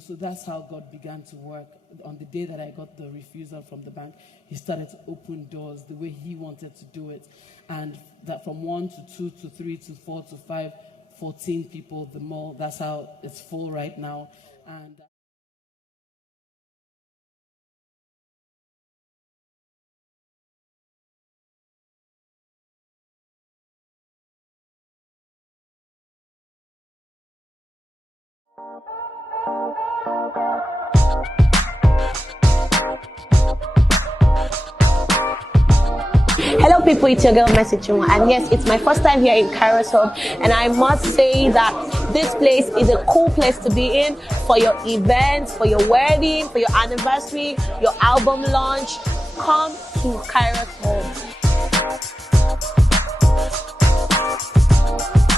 So that's how God began to work. On the day that I got the refusal from the bank, he started to open doors the way he wanted to do it. And that from 1 to 2 to 3 to 4 to 5, 14 people, the mall, that's how it's full right now. And Hello people, it's your girl Mercy Chuma, and yes, it's my first time here in Carousel, and I must say that this place is a cool place to be in for your events, for your wedding, for your anniversary, your album launch. Come to Carousel.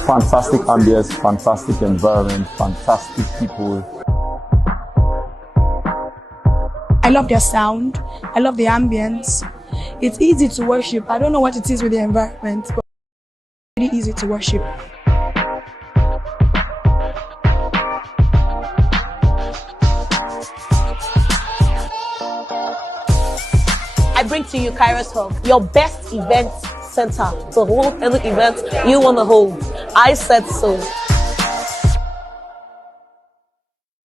fantastic ambience, fantastic environment, fantastic people. I love their sound. I love the ambience. It's easy to worship. I don't know what it is with the environment, but it's really easy to worship. I bring to you Kairos Hub, your best event center to hold any event you want to hold. I said so.